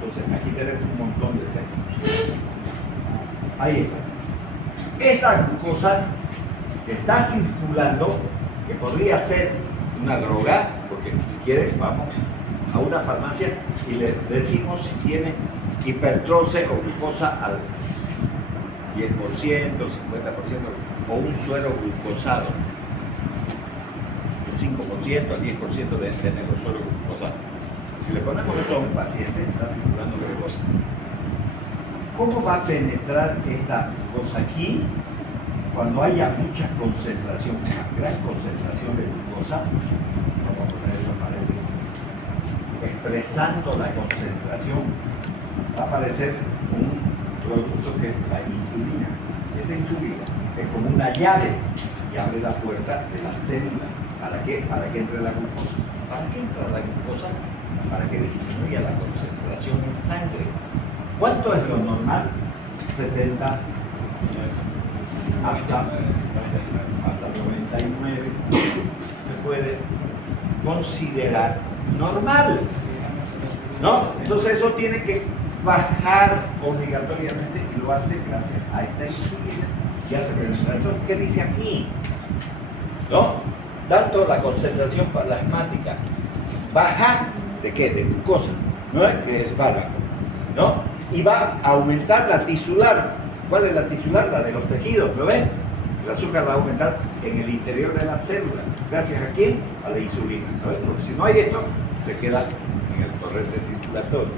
Entonces aquí tenemos un montón de células. Ahí está. Esta glucosa que está circulando, que podría ser una droga, porque si quieren vamos a una farmacia y le decimos si tiene hipertrose o glucosa al 10%, 50% o un suero glucosado. El 5% al 10% de tener los sueros glucosados. Si le ponemos eso a un paciente, está circulando glucosa. ¿Cómo va a penetrar esta glucosa aquí? Cuando haya mucha concentración, una gran concentración de glucosa, vamos a poner en paréntesis, expresando la concentración, va a aparecer un producto que es la insulina. Esta insulina es como una llave y abre la puerta de la célula. ¿Para qué? Para que entre la glucosa. ¿Para qué entra la glucosa? Para que disminuya la concentración en sangre. ¿Cuánto es lo normal? 70 hasta 99 se puede considerar normal, ¿no? Entonces eso tiene que bajar obligatoriamente y lo hace gracias a esta insulina. Ya se registra. Entonces, ¿qué dice aquí? ¿No? Tanto la concentración plasmática baja de qué? De glucosa, ¿no? Que es el fármaco, ¿no? Y va a aumentar la tisular. ¿Cuál es la tisular? La de los tejidos, ¿lo ven? El azúcar va a aumentar en el interior de la célula. ¿Gracias a quién? A la insulina, ¿sabes? Porque si no hay esto, se queda en el torrente circulatorio.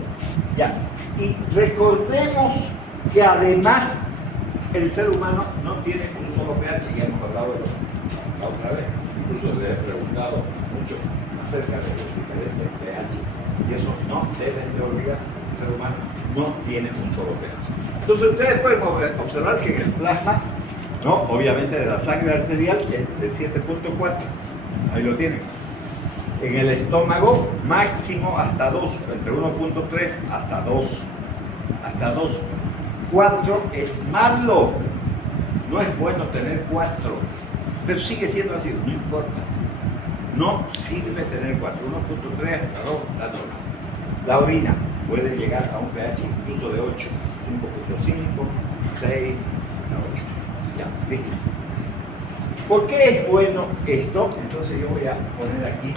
Ya. Y recordemos que además el ser humano no tiene un solo pH, ya hemos hablado de la otra vez. Incluso le he preguntado mucho acerca de los diferentes pH. Y eso no deben de olvidarse. El ser humano no tiene un solo pH. Entonces ustedes pueden observar que en el plasma, ¿no? Obviamente de la sangre arterial es de 7.4, ahí lo tienen. En el estómago máximo hasta 2, entre 1.3 hasta 2. Hasta 2. 4 es malo, no es bueno tener 4, pero sigue siendo así, no importa. No sirve tener 4, 1.3 hasta 2 está normal. La orina puede llegar a un pH incluso de 8, 5.5, 6, 8. Ya, listo. ¿Por qué es bueno esto? Entonces yo voy a poner aquí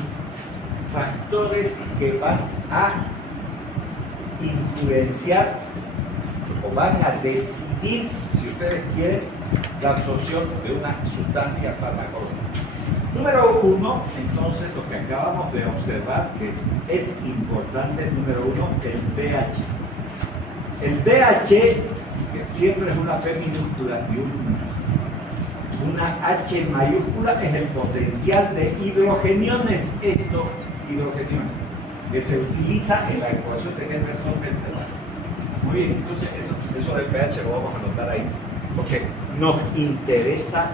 factores que van a influenciar o van a decidir, si ustedes quieren, la absorción de una sustancia farmacológica. Número 1, entonces, lo que acabamos de observar que es importante, número 1, el pH. El pH, que siempre es una P minúscula y una H mayúscula, es el potencial de hidrogeniones, hidrogeniones, que se utiliza en la ecuación de Henderson-Penselar. Muy bien, entonces eso del pH lo vamos a anotar ahí, porque nos interesa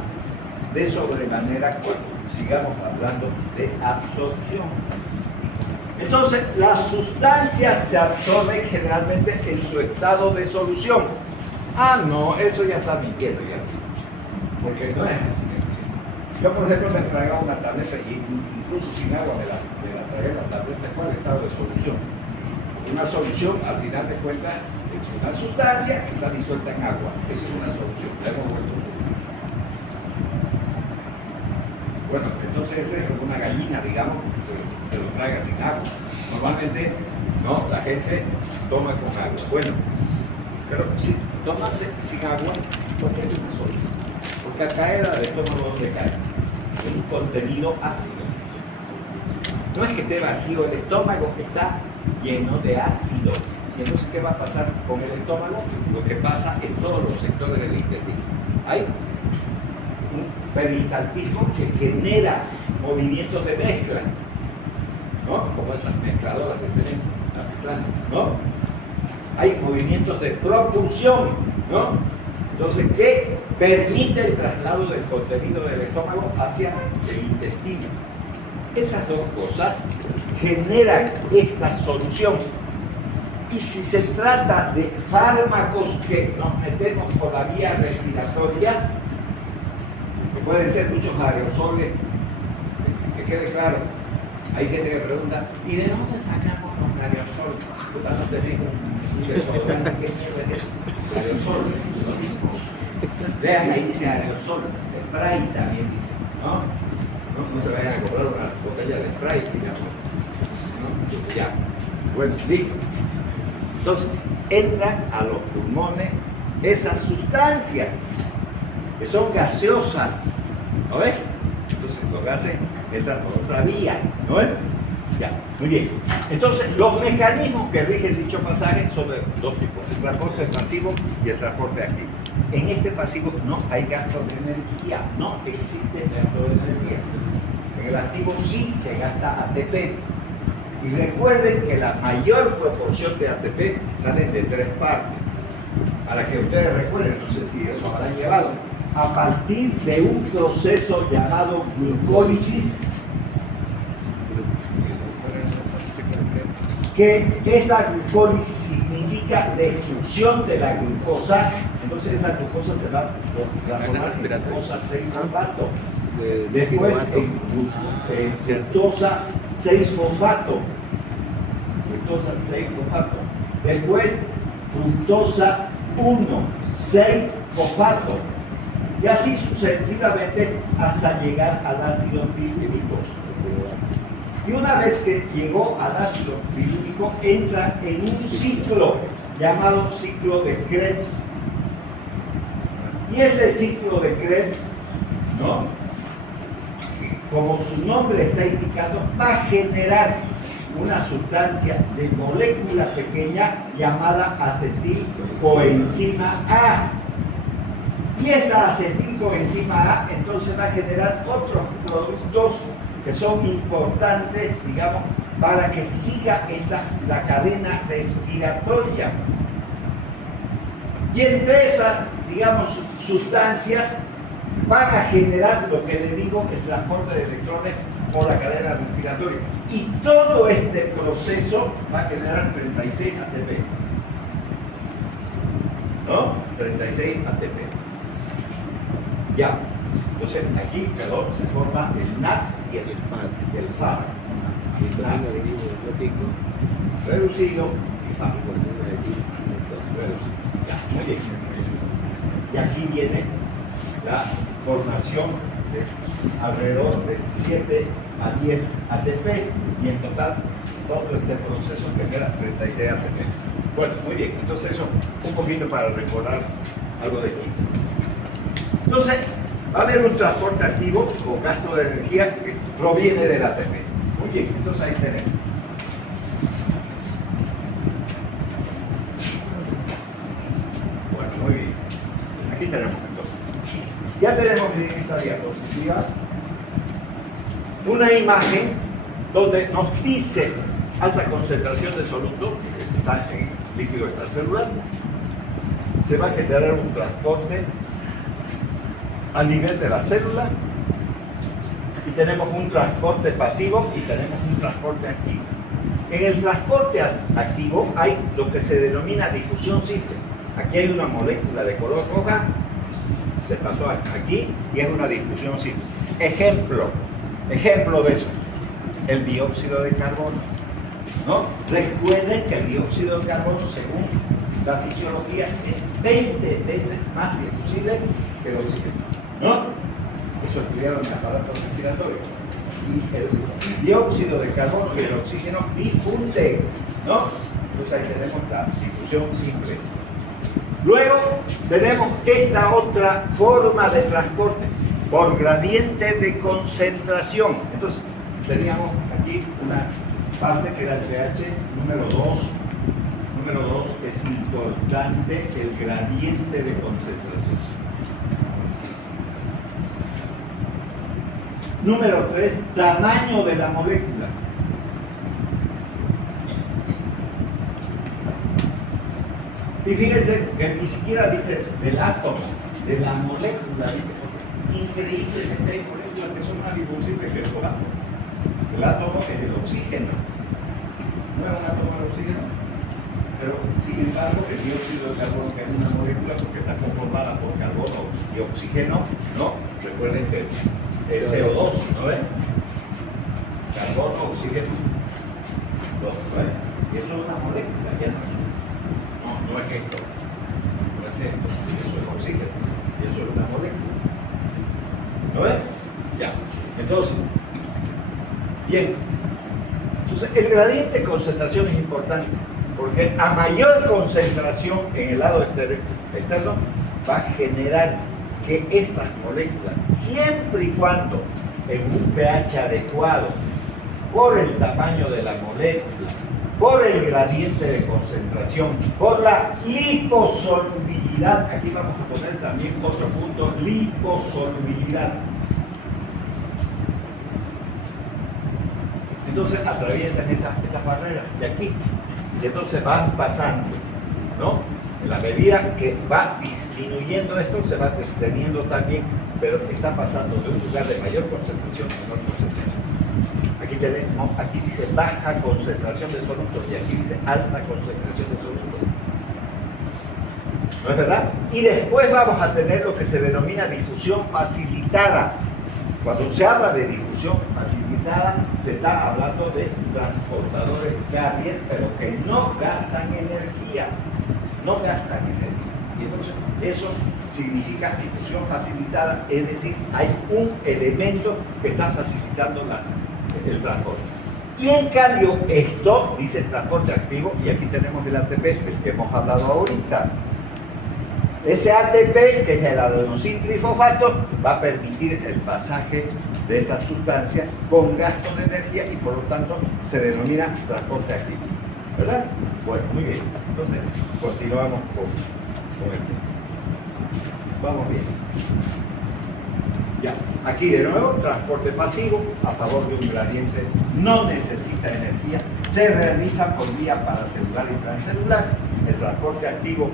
de sobremanera cuando sigamos hablando de absorción. Entonces, la sustancia se absorbe generalmente en su estado de solución. Ah, no, eso ya está mintiendo ya. Porque no es así. Yo, por ejemplo, me traigo una tableta y incluso sin agua me la tragué la tableta. ¿Cuál estado de solución? Una solución, al final de cuentas, es una sustancia que está disuelta en agua. Esa es una solución. Le hemos vuelto solución. Bueno, entonces esa es una gallina, digamos, que se lo traga sin agua. Normalmente, no, la gente toma con agua. Bueno, pero si tomas sin agua, ¿por qué es una solución? Porque al caer al estómago, ¿dónde cae? En un contenido ácido. No es que esté vacío, el estómago está lleno de ácido. Y entonces, ¿qué va a pasar con el estómago? Lo que pasa en todos los sectores del intestino. Hay un peristaltismo que genera movimientos de mezcla, ¿no? Como esas mezcladoras que se ven, están mezclando, ¿no? Hay movimientos de propulsión, ¿no? Entonces, ¿qué permite el traslado del contenido del estómago hacia el intestino? Esas dos cosas generan esta solución. Y si se trata de fármacos que nos metemos por la vía respiratoria, que pueden ser muchos aerosoles, que quede claro, hay gente que pregunta, ¿y de dónde sacamos los aerosoles? Puta, no te digo un desodorante, ¿qué mierda es eso? Aerosol, lo mismo. Vean, ahí dice aerosol, spray también dice, ¿no? No se vayan a comprar una botella de spray, digamos, ¿no? Entonces ya, bueno, listo. Entonces, entran a los pulmones esas sustancias que son gaseosas, ¿no ves? Entonces, los gases entran por otra vía, ¿no ves? Ya, muy bien. Entonces, los mecanismos que rigen dicho pasaje son de dos tipos, el transporte pasivo y el transporte activo. En este pasivo no hay gasto de energía, no existe gasto de energía. En el activo sí se gasta ATP. Y recuerden que la mayor proporción de ATP sale de tres partes. Para que ustedes recuerden, no sé si eso habrán llevado, a partir de un proceso llamado glucólisis, que esa glucólisis significa destrucción de la glucosa. Entonces esa glucosa se va a transformar en glucosa 6-fosfato. Después en fructosa 6-fosfato. Fructosa 6-fosfato. Después fructosa 1,6-fosfato. Y así sucesivamente hasta llegar al ácido pilúrico. Y una vez que llegó al ácido pilúrico, entra en un ciclo llamado ciclo de Krebs. Y este ciclo de Krebs, ¿no?, como su nombre está indicado, va a generar una sustancia de molécula pequeña llamada acetilcoenzima A. Y esta acetilcoenzima A entonces va a generar otros productos que son importantes, digamos, para que siga la cadena respiratoria. Y entre esas, digamos, sustancias van a generar lo que le digo, el transporte de electrones por la cadena respiratoria. Y todo este proceso va a generar 36 ATP. ¿No? 36 ATP. Ya. Entonces aquí, perdón, se forma el NAT y el FAD. El NAT reducido y FAD. Ya, muy bien. Y aquí viene la formación de alrededor de 7 a 10 ATPs y en total todo este proceso genera 36 ATP. Bueno, muy bien, entonces eso un poquito para recordar algo de química. Entonces, va a haber un transporte activo con gasto de energía que proviene del ATP. Muy bien, entonces ahí tenemos. Bueno, muy bien. Aquí tenemos entonces. Ya tenemos en esta diapositiva una imagen donde nos dice alta concentración de soluto, que está en líquido extracelular. Se va a generar un transporte a nivel de la célula y tenemos un transporte pasivo y tenemos un transporte activo. En el transporte activo hay lo que se denomina difusión simple. Aquí hay una molécula de color roja, se pasó aquí y es una difusión simple. Ejemplo de eso, el dióxido de carbono, ¿no? Recuerden que el dióxido de carbono, según la fisiología, es 20 veces más difusible que el oxígeno, ¿no? Eso estudiaron en aparatos respiratorios. Y el dióxido de carbono y el oxígeno difunden, ¿no? Entonces ahí tenemos la difusión simple. Luego tenemos esta otra forma de transporte por gradiente de concentración. Entonces teníamos aquí una parte que era el pH número 2. Número 2 es importante, el gradiente de concentración. Número 3, tamaño de la molécula. Y fíjense que ni siquiera dice del átomo, de la molécula, dice, porque increíblemente hay moléculas que son más imposibles que los átomos. El átomo es el oxígeno. No es un átomo el oxígeno, pero sin embargo el dióxido de carbono, que es una molécula porque está conformada por carbono y oxígeno, no, recuerden que es CO2, ¿no ven? Carbono, oxígeno, dos, ¿no ven? Y eso es una molécula, ya no es esto, no es esto, eso es oxígeno, y eso es una molécula. ¿No ven? Ya, entonces, bien. Entonces, el gradiente de concentración es importante, porque a mayor concentración en el lado externo va a generar que estas moléculas, siempre y cuando en un pH adecuado, por el tamaño de la molécula, por el gradiente de concentración, por la liposolubilidad, aquí vamos a poner también otro punto, liposolubilidad. Entonces atraviesan estas barreras de aquí y entonces van pasando, ¿no? En la medida que va disminuyendo esto, se va deteniendo también, pero está pasando de un lugar de mayor concentración a menor concentración. Aquí dice baja concentración de solutos y aquí dice alta concentración de solutos. ¿No es verdad? Y después vamos a tener lo que se denomina difusión facilitada. Cuando se habla de difusión facilitada, se está hablando de transportadores carrier, pero que no gastan energía. No gastan energía. Y entonces eso significa difusión facilitada, es decir, hay un elemento que está facilitando el transporte. Y en cambio, esto dice transporte activo, y aquí tenemos el ATP, del que hemos hablado ahorita. Ese ATP, que es el adenosín trifosfato, va a permitir el pasaje de esta sustancia con gasto de energía y por lo tanto se denomina transporte activo. ¿Verdad? Bueno, muy bien. Entonces, continuamos con el tema. Vamos bien. Ya, aquí de nuevo, transporte pasivo a favor de un gradiente, no necesita energía, se realiza por vía paracelular y transcelular. El transporte activo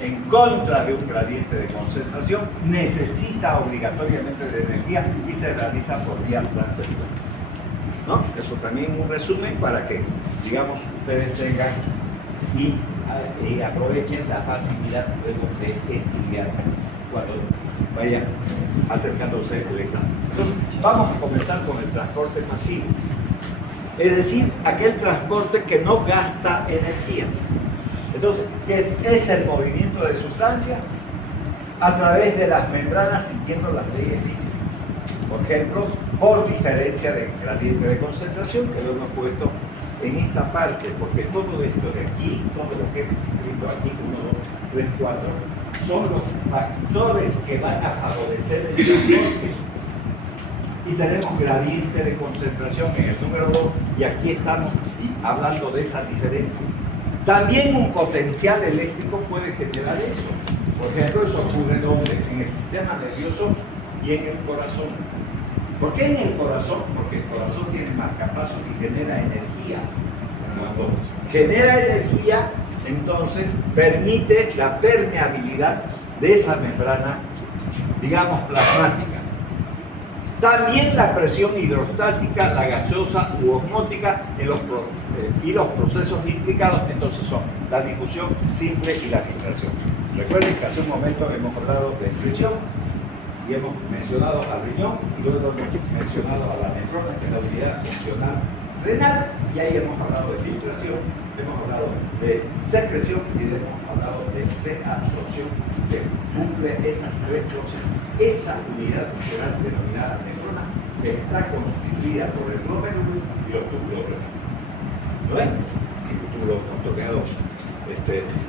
en contra de un gradiente de concentración necesita obligatoriamente de energía y se realiza por vía transcelular. ¿No? Eso también un resumen para que, digamos, ustedes tengan y aprovechen la facilidad luego de estudiar cuando vaya acercándose el examen. Entonces, vamos a comenzar con el transporte pasivo. Es decir, aquel transporte que no gasta energía. Entonces, ¿qué es el movimiento de sustancia? A través de las membranas siguiendo las leyes físicas. Por ejemplo, por diferencia de gradiente de concentración, que lo hemos puesto en esta parte, porque todo esto de aquí, todo lo que hemos escrito aquí, 1, 2, 3, 4, son los factores que van a favorecer el transporte. Y tenemos gradiente de concentración en el número 2, y aquí estamos hablando de esa diferencia. También un potencial eléctrico puede generar eso. Por ejemplo, eso ocurre ¿dónde? En el sistema nervioso y en el corazón. ¿Por qué en el corazón? Porque el corazón tiene marcapasos y genera energía. Cuando genera energía, entonces permite la permeabilidad de esa membrana, digamos, plasmática. También la presión hidrostática, la gaseosa u osmótica y los procesos implicados, entonces son la difusión simple y la filtración. Recuerden que hace un momento hemos hablado de presión y hemos mencionado al riñón y luego hemos mencionado a la nefrona, que es la unidad funcional renal, y ahí hemos hablado de filtración, hemos hablado de secreción y hemos hablado de reabsorción, que cumple esas tres cosas. Esa unidad funcional denominada nefrona, que está constituida por el glomérulo y los túbulos renales. ¿No ven? El túbulo contorneado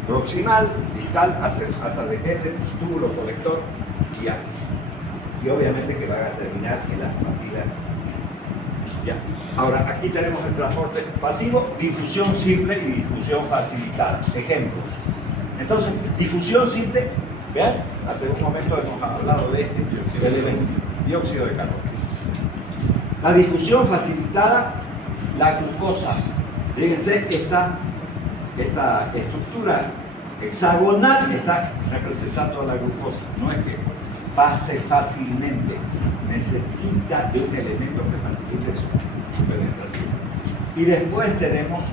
proximal, distal, asa de Helen, túbulo colector y A. Y obviamente que van a terminar en las papilas. Ya. Ahora, aquí tenemos el transporte pasivo, difusión simple y difusión facilitada. Ejemplos. Entonces, difusión simple, vean, hace un momento hemos hablado de este elemento, dióxido de carbono. La difusión facilitada, la glucosa. Fíjense, esta estructura hexagonal está representando a la glucosa. No es que pase fácilmente, necesita de un elemento que facilite su penetración. Y después tenemos,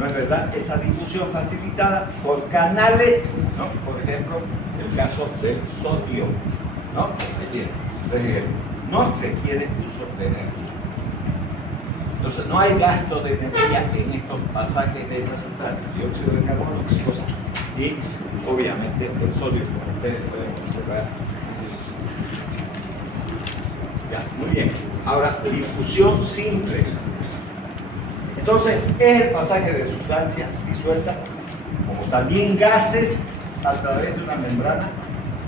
¿no es verdad?, esa difusión facilitada por canales, ¿no? Por ejemplo, el caso del sodio, ¿no? No requiere uso de energía. Entonces, no hay gasto de energía en estos pasajes de estas sustancias, dióxido de carbono, glucosa, y obviamente el sodio, como ustedes pueden observar. Ya, muy bien. Ahora, difusión simple. Entonces, es el pasaje de sustancias disueltas, como también gases a través de una membrana,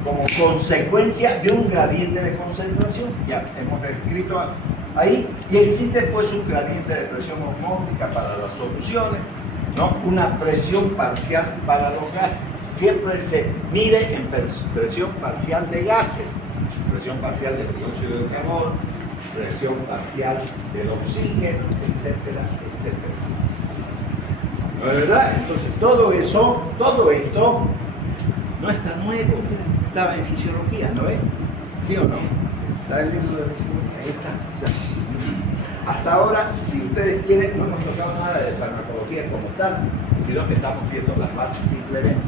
como consecuencia de un gradiente de concentración. Ya hemos escrito ahí, y existe pues un gradiente de presión osmótica para las soluciones, ¿no? Una presión parcial para los gases. Siempre se mide en presión parcial de gases, presión parcial del dióxido de carbono, presión parcial del oxígeno, etcétera, etcétera. ¿No es verdad? Entonces, todo esto no está nuevo, estaba en fisiología, ¿no es? ¿Sí o no? Está el libro de fisiología, ahí está. O sea, hasta ahora, si ustedes quieren, no hemos tocado nada de farmacología como tal, sino que estamos viendo las bases simplemente.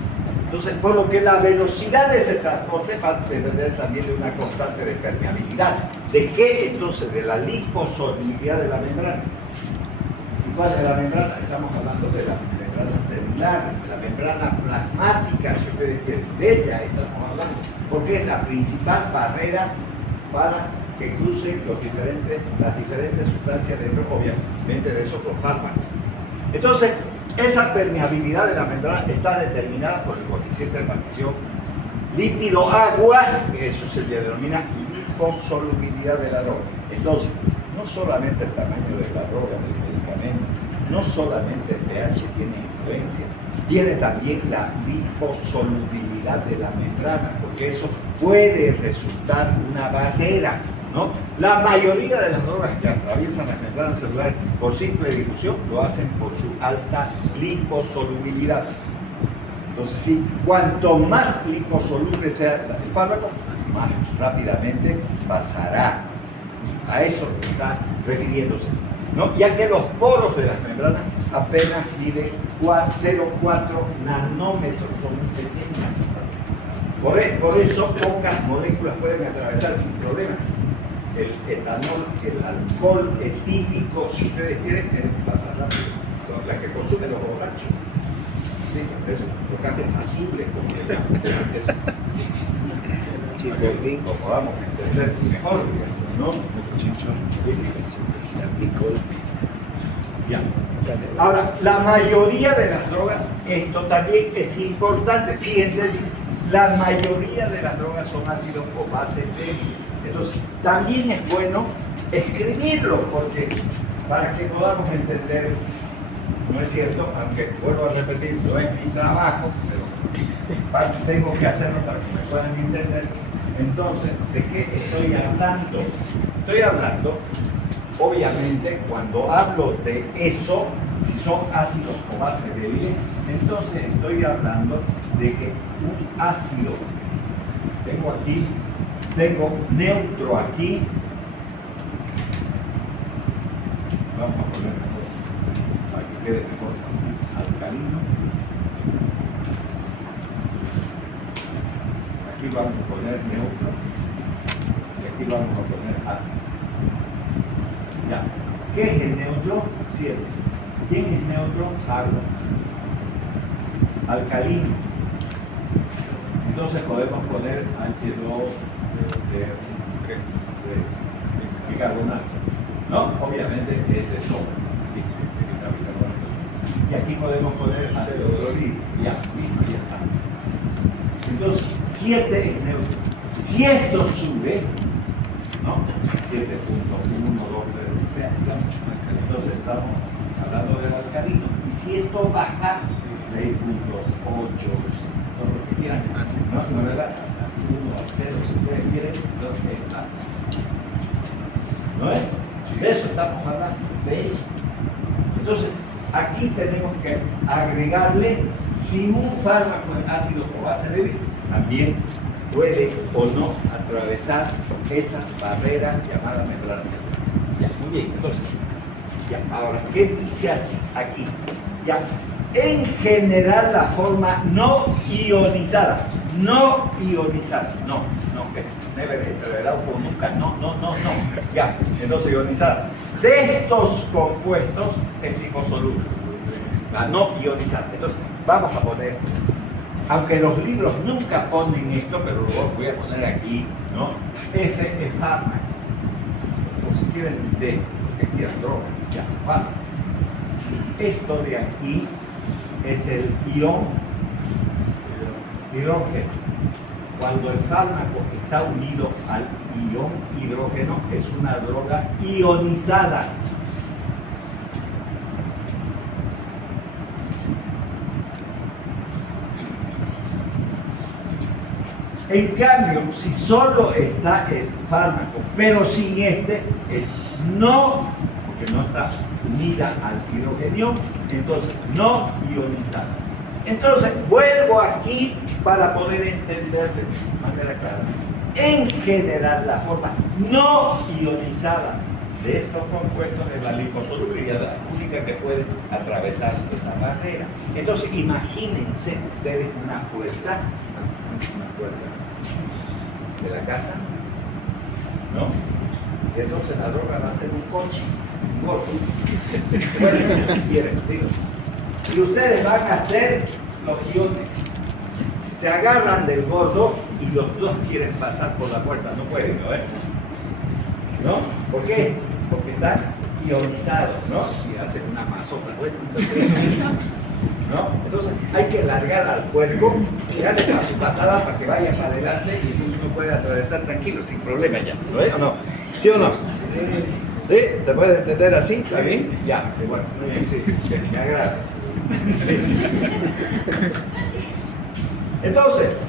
Entonces, por lo que la velocidad de ese transporte va a depender también de una constante de permeabilidad. ¿De qué entonces? De la liposolubilidad de la membrana. ¿Y cuál es la membrana? Estamos hablando de la membrana celular, de la membrana plasmática, si ustedes quieren. De ella estamos hablando, porque es la principal barrera para que crucen las diferentes sustancias dentro, obviamente, de esos dos fármacos. Entonces, esa permeabilidad de la membrana está determinada por el coeficiente de partición lípido-agua, eso se le denomina liposolubilidad de la droga. Entonces, no solamente el tamaño de la droga, del medicamento, no solamente el pH tiene influencia, tiene también la liposolubilidad de la membrana, porque eso puede resultar una barrera, ¿no? La mayoría de las drogas que atraviesan las membranas celulares por simple difusión lo hacen por su alta liposolubilidad. Entonces, sí, cuanto más liposoluble sea el fármaco, más rápidamente pasará. A eso está refiriéndose, ¿no? Ya que los poros de las membranas apenas miden 0,4 nanómetros, son muy pequeñas. Por eso pocas moléculas pueden atravesar sin problema. El etanol, el alcohol etílico, si ustedes quieren, pasa rápido. Las que consumen los borrachos. ¿Sí? Eso, los cambios azules como el eso. Como vamos a entender mejor, ¿no? Ya. Ahora, la mayoría de las drogas, esto también es importante. Fíjense, dice, la mayoría de las drogas son ácidos o bases débiles. Entonces, también es bueno escribirlo, porque para que podamos entender, no es cierto, aunque vuelvo a repetir, no es mi trabajo, pero tengo que hacerlo para que me puedan entender. Entonces, ¿de qué estoy hablando? Estoy hablando, obviamente, cuando hablo de eso, si son ácidos o bases débiles, entonces estoy hablando de que un ácido, tengo neutro aquí, vamos a poner mejor, para que quede mejor, alcalino, aquí vamos a poner neutro, y aquí vamos a poner ácido. Ya, ¿qué es el neutro? 7. ¿Quién es neutro? Agua. Alcalino. Entonces podemos poner H2, CO3, bicarbonato. ¿No? Obviamente es de sodio. Y aquí podemos poner ácido clorhídrico. Ya, listo, ya está. Entonces, 7 es neutro. Si esto sube, ¿no? 7.1, 2, 3, o sea, digamos, entonces estamos hablando del alcalino. Y si esto baja, 6.8, todo lo que quieran, ¿no? ¿Verdad? 1 a 0, si ustedes quieren, lo que es ácido. ¿No es? estamos hablando de eso. Entonces, aquí tenemos que agregarle si un fármaco es ácido o base débil, también puede o no atravesar esa barrera llamada membrana celular. Ya, muy bien, entonces, ya, ahora, ¿qué dice así aquí? Ya, en general la forma no ionizada, no, que never entreverado por nunca, no, ya, entonces ionizada. De estos compuestos es liposoluble, la no ionizada. Entonces, vamos a poner, aunque los libros nunca ponen esto, pero lo voy a poner aquí, ¿no? F es fármaco, o si quieren D, que quieran droga, ya, fármaco. Esto de aquí es el ion hidrógeno. Cuando el fármaco está unido al ion hidrógeno, es una droga ionizada. En cambio, si solo está el fármaco, pero sin este, es no, porque no está unida al hidrógeno, entonces no ionizada. Entonces, vuelvo aquí para poder entender de manera clara. En general, la forma no ionizada de estos compuestos es la liposoluble y es la única que puede atravesar esa barrera. Entonces, imagínense ustedes una puerta de la casa, ¿no? Y entonces la droga va a ser un coche, un gordo. Bueno, si quieren, digo. Y ustedes van a hacer los iones. Se agarran del gordo y los dos quieren pasar por la puerta. No pueden, ¿no? ¿No? ¿Por qué? Porque están ionizados, ¿no? Y hacen una mazota. Bueno, ¿no? Entonces hay que largar al puerco y darle para su patada para que vaya para adelante y entonces uno puede atravesar tranquilo, sin problema ya. ¿Lo ves o no? ¿Sí o no? ¿Sí? ¿Se puede entender así? ¿Está bien? Ya, sí, bueno, muy bien, sí, me agrada. Entonces,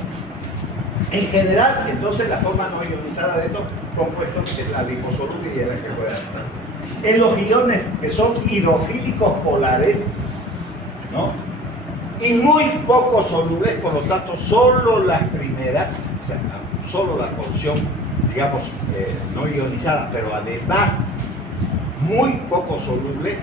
en general, entonces la forma no ionizada de estos compuestos es la liposoluble y es la que puede atravesar. En los iones que son hidrofílicos polares, ¿no? Y muy poco solubles, por lo tanto, solo las primeras, o sea, solo la porción, digamos, no ionizada, pero además muy poco soluble,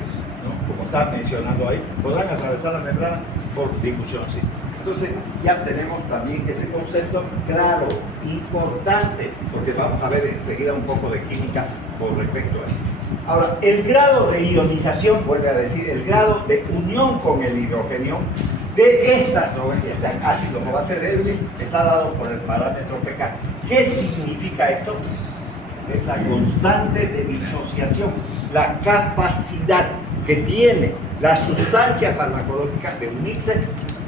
¿no? Como está mencionando ahí, podrán atravesar la membrana por difusión, sí. Entonces, ya tenemos también ese concepto claro, importante, porque vamos a ver enseguida un poco de química con respecto a esto. Ahora, el grado de ionización, vuelve a decir, el grado de unión con el hidrógeno de estas drogas, ya sean ácidos o base débil, está dado por el parámetro pK. ¿Qué significa esto? Es la constante de disociación, la capacidad que tiene la sustancia farmacológica de unirse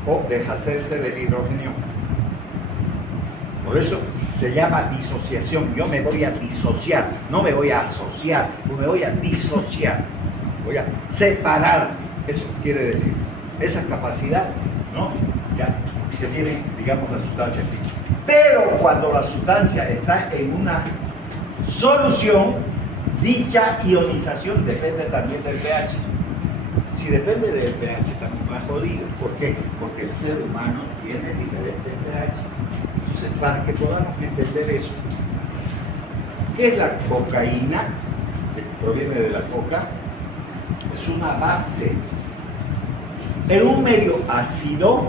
o deshacerse del hidrógeno. Por eso se llama disociación. Yo me voy a disociar, no me voy a asociar, me voy a disociar, voy a separar. Eso quiere decir, esa capacidad, ¿no? Ya, que tiene, digamos, la sustancia aquí. Pero cuando la sustancia está en una solución, dicha ionización depende también del pH. Si depende del pH, estamos más jodidos. ¿Por qué? Porque el ser humano tiene diferentes pH. Entonces, para que podamos entender eso, ¿qué es la cocaína? Que proviene de la coca, es una base. En un medio ácido,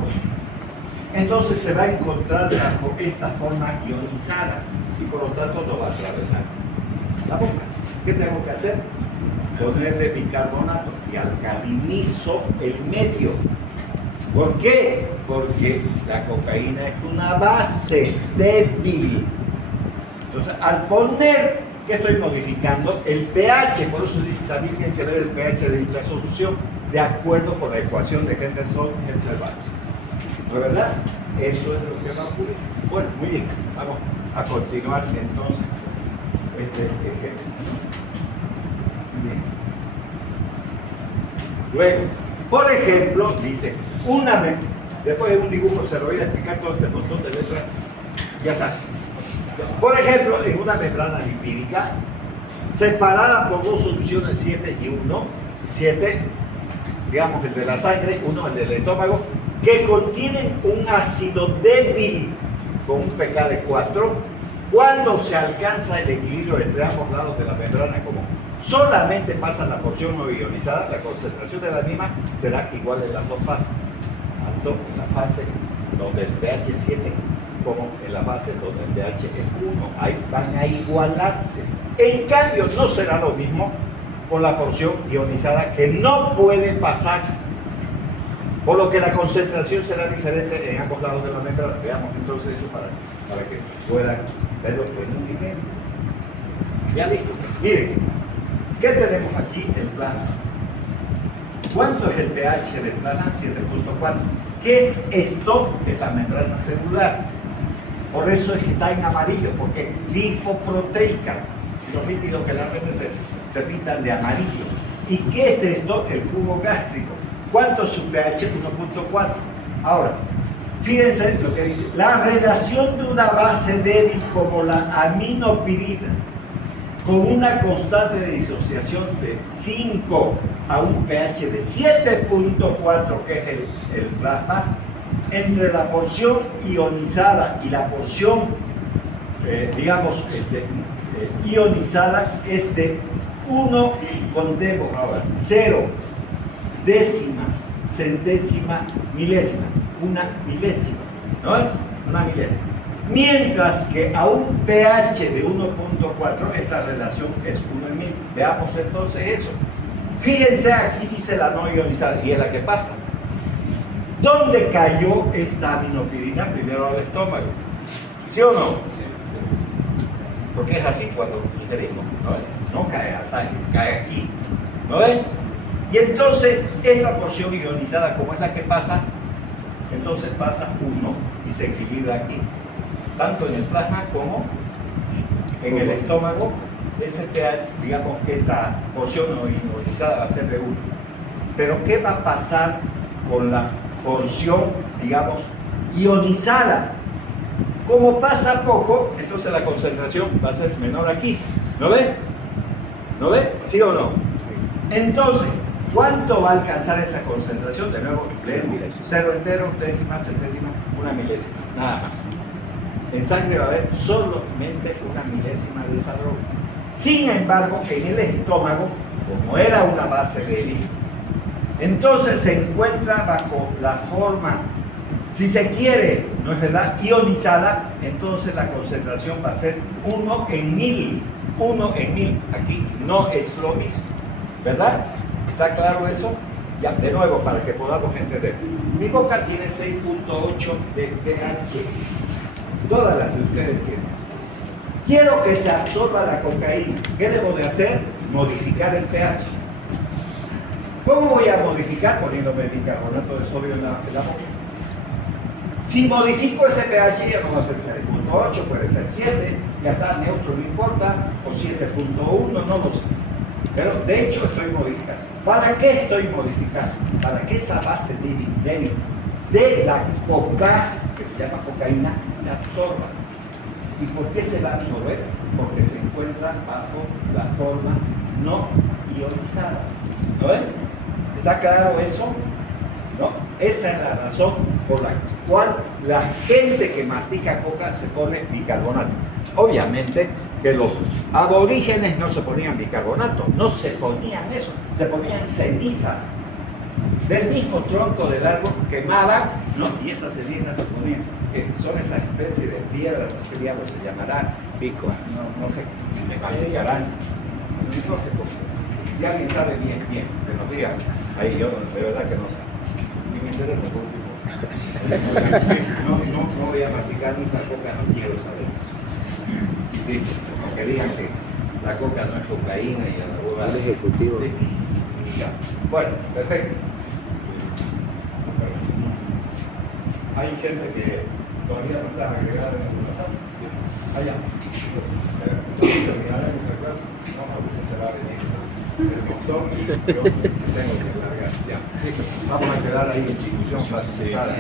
entonces se va a encontrar bajo esta forma ionizada y por lo tanto no va a atravesar la boca. ¿Qué tengo que hacer? Ponerle bicarbonato y alcalinizo el medio. ¿Por qué? Porque la cocaína es una base débil. Entonces, al poner, ¿qué estoy modificando? El pH, por eso dice también que hay que ver el pH de dicha solución, de acuerdo con la ecuación de Henderson-Hesselbach. ¿No es verdad? Eso es lo que va a ocurrir. Bueno, muy bien, vamos a continuar entonces este ejemplo. Bien. Luego, por ejemplo, dice, después de un dibujo se lo voy a explicar todo este montón de letras, ya está. Por ejemplo, en una membrana lipídica, separada por dos soluciones 7 y 1. 7, digamos el de la sangre, 1 el del estómago, que contienen un ácido débil con un pK de 4. Cuando se alcanza el equilibrio entre ambos lados de la membrana, como solamente pasa la porción no ionizada, la concentración de la misma será igual en las dos fases, tanto en la fase donde el pH es 7 como en la fase donde el pH es 1. Ahí van a igualarse. En cambio, no será lo mismo con la porción ionizada, que no puede pasar, por lo que la concentración será diferente en ambos lados de la membrana. Veamos entonces eso para que puedan verlo en un ejemplo. Ya listo. Miren, ¿qué tenemos aquí? El plasma. ¿Cuánto es el pH del plasma? 7.4. ¿Qué es esto? Es la membrana celular. Por eso es que está en amarillo, porque es lipoproteica. Los lípidos generalmente se pintan de amarillo. ¿Y qué es esto? El jugo gástrico. ¿Cuánto es su pH? 1.4. Ahora, fíjense lo que dice. La relación de una base débil como la aminopirina con una constante de disociación de 5 a un pH de 7.4, que es el plasma, entre la porción ionizada y la porción, digamos, ionizada es de 1, contemos ahora, 0, décima, centésima, milésima, una milésima, ¿no? Una milésima. Mientras que a un pH de 1.4 esta relación es 1 en 1000. Veamos entonces eso. Fíjense, aquí dice la no ionizada y es la que pasa. ¿Dónde cayó esta aminopirina? Primero al estómago. ¿Sí o no? Sí. Porque es así cuando ingerimos, ¿no? No cae a sangre, cae aquí. ¿No ven? Y entonces esta porción ionizada, como es la que pasa, entonces pasa 1 y se equilibra aquí. Tanto en el plasma como en el estómago, ese pH, digamos, esta porción no ionizada va a ser de 1. Pero ¿qué va a pasar con la porción, digamos, ionizada? Como pasa poco, entonces la concentración va a ser menor aquí. ¿No ven? ¿No ven? ¿Sí o no? Entonces, ¿cuánto va a alcanzar esta concentración? De nuevo, 0 entero, décima, centésima, una milésima, nada más. En sangre va a haber solamente una milésima de desarrollo. Sin embargo, en el estómago, como era una base débil, entonces se encuentra bajo la forma, si se quiere, ¿no es verdad?, ionizada, entonces la concentración va a ser 1 en 1000. 1 en 1000. Aquí no es lo mismo, ¿verdad? ¿Está claro eso? Ya, de nuevo, para que podamos entender. Mi boca tiene 6.8 de pH. Todas las que ustedes tienen. Quiero que se absorba la cocaína. ¿Qué debo de hacer? Modificar el pH. ¿Cómo voy a modificar? Poniéndome bicarbonato de sodio en la boca. Si modifico ese pH, ya no va a ser 6.8, puede ser 7, ya está neutro, no importa, o 7.1, no lo sé. Pero de hecho estoy modificando. ¿Para qué estoy modificando? Para que esa base débil de la coca, que se llama cocaína, se absorba. ¿Y por qué se va a absorber? Porque se encuentra bajo la forma no ionizada. ¿No ven? ¿Está claro eso? ¿No? Esa es la razón por la cual la gente que mastica coca se pone bicarbonato. Obviamente que los aborígenes no se ponían bicarbonato, no se ponían eso, se ponían cenizas del mismo tronco del árbol, quemaban, ¿no? Y esas cenizas se ponían, que son esa especie de piedra, no sé qué diablos se llamará, pico, no sé si me masticarán, no sé cómo se. Si alguien sabe bien, que nos diga, ahí yo de verdad que no sé, ni me interesa por último. No voy a masticar nunca coca, no quiero saber eso. ¿Sí? Aunque digan que la coca no es cocaína y la boba es ejecutivo. Sí. Bueno, perfecto. Hay gente que todavía no está agregada en el pasado. Allá. Terminaré nuestra clase, si no, ahorita se va a venir el montón y yo tengo que largar. Ya. Vamos a quedar ahí en discusión participada.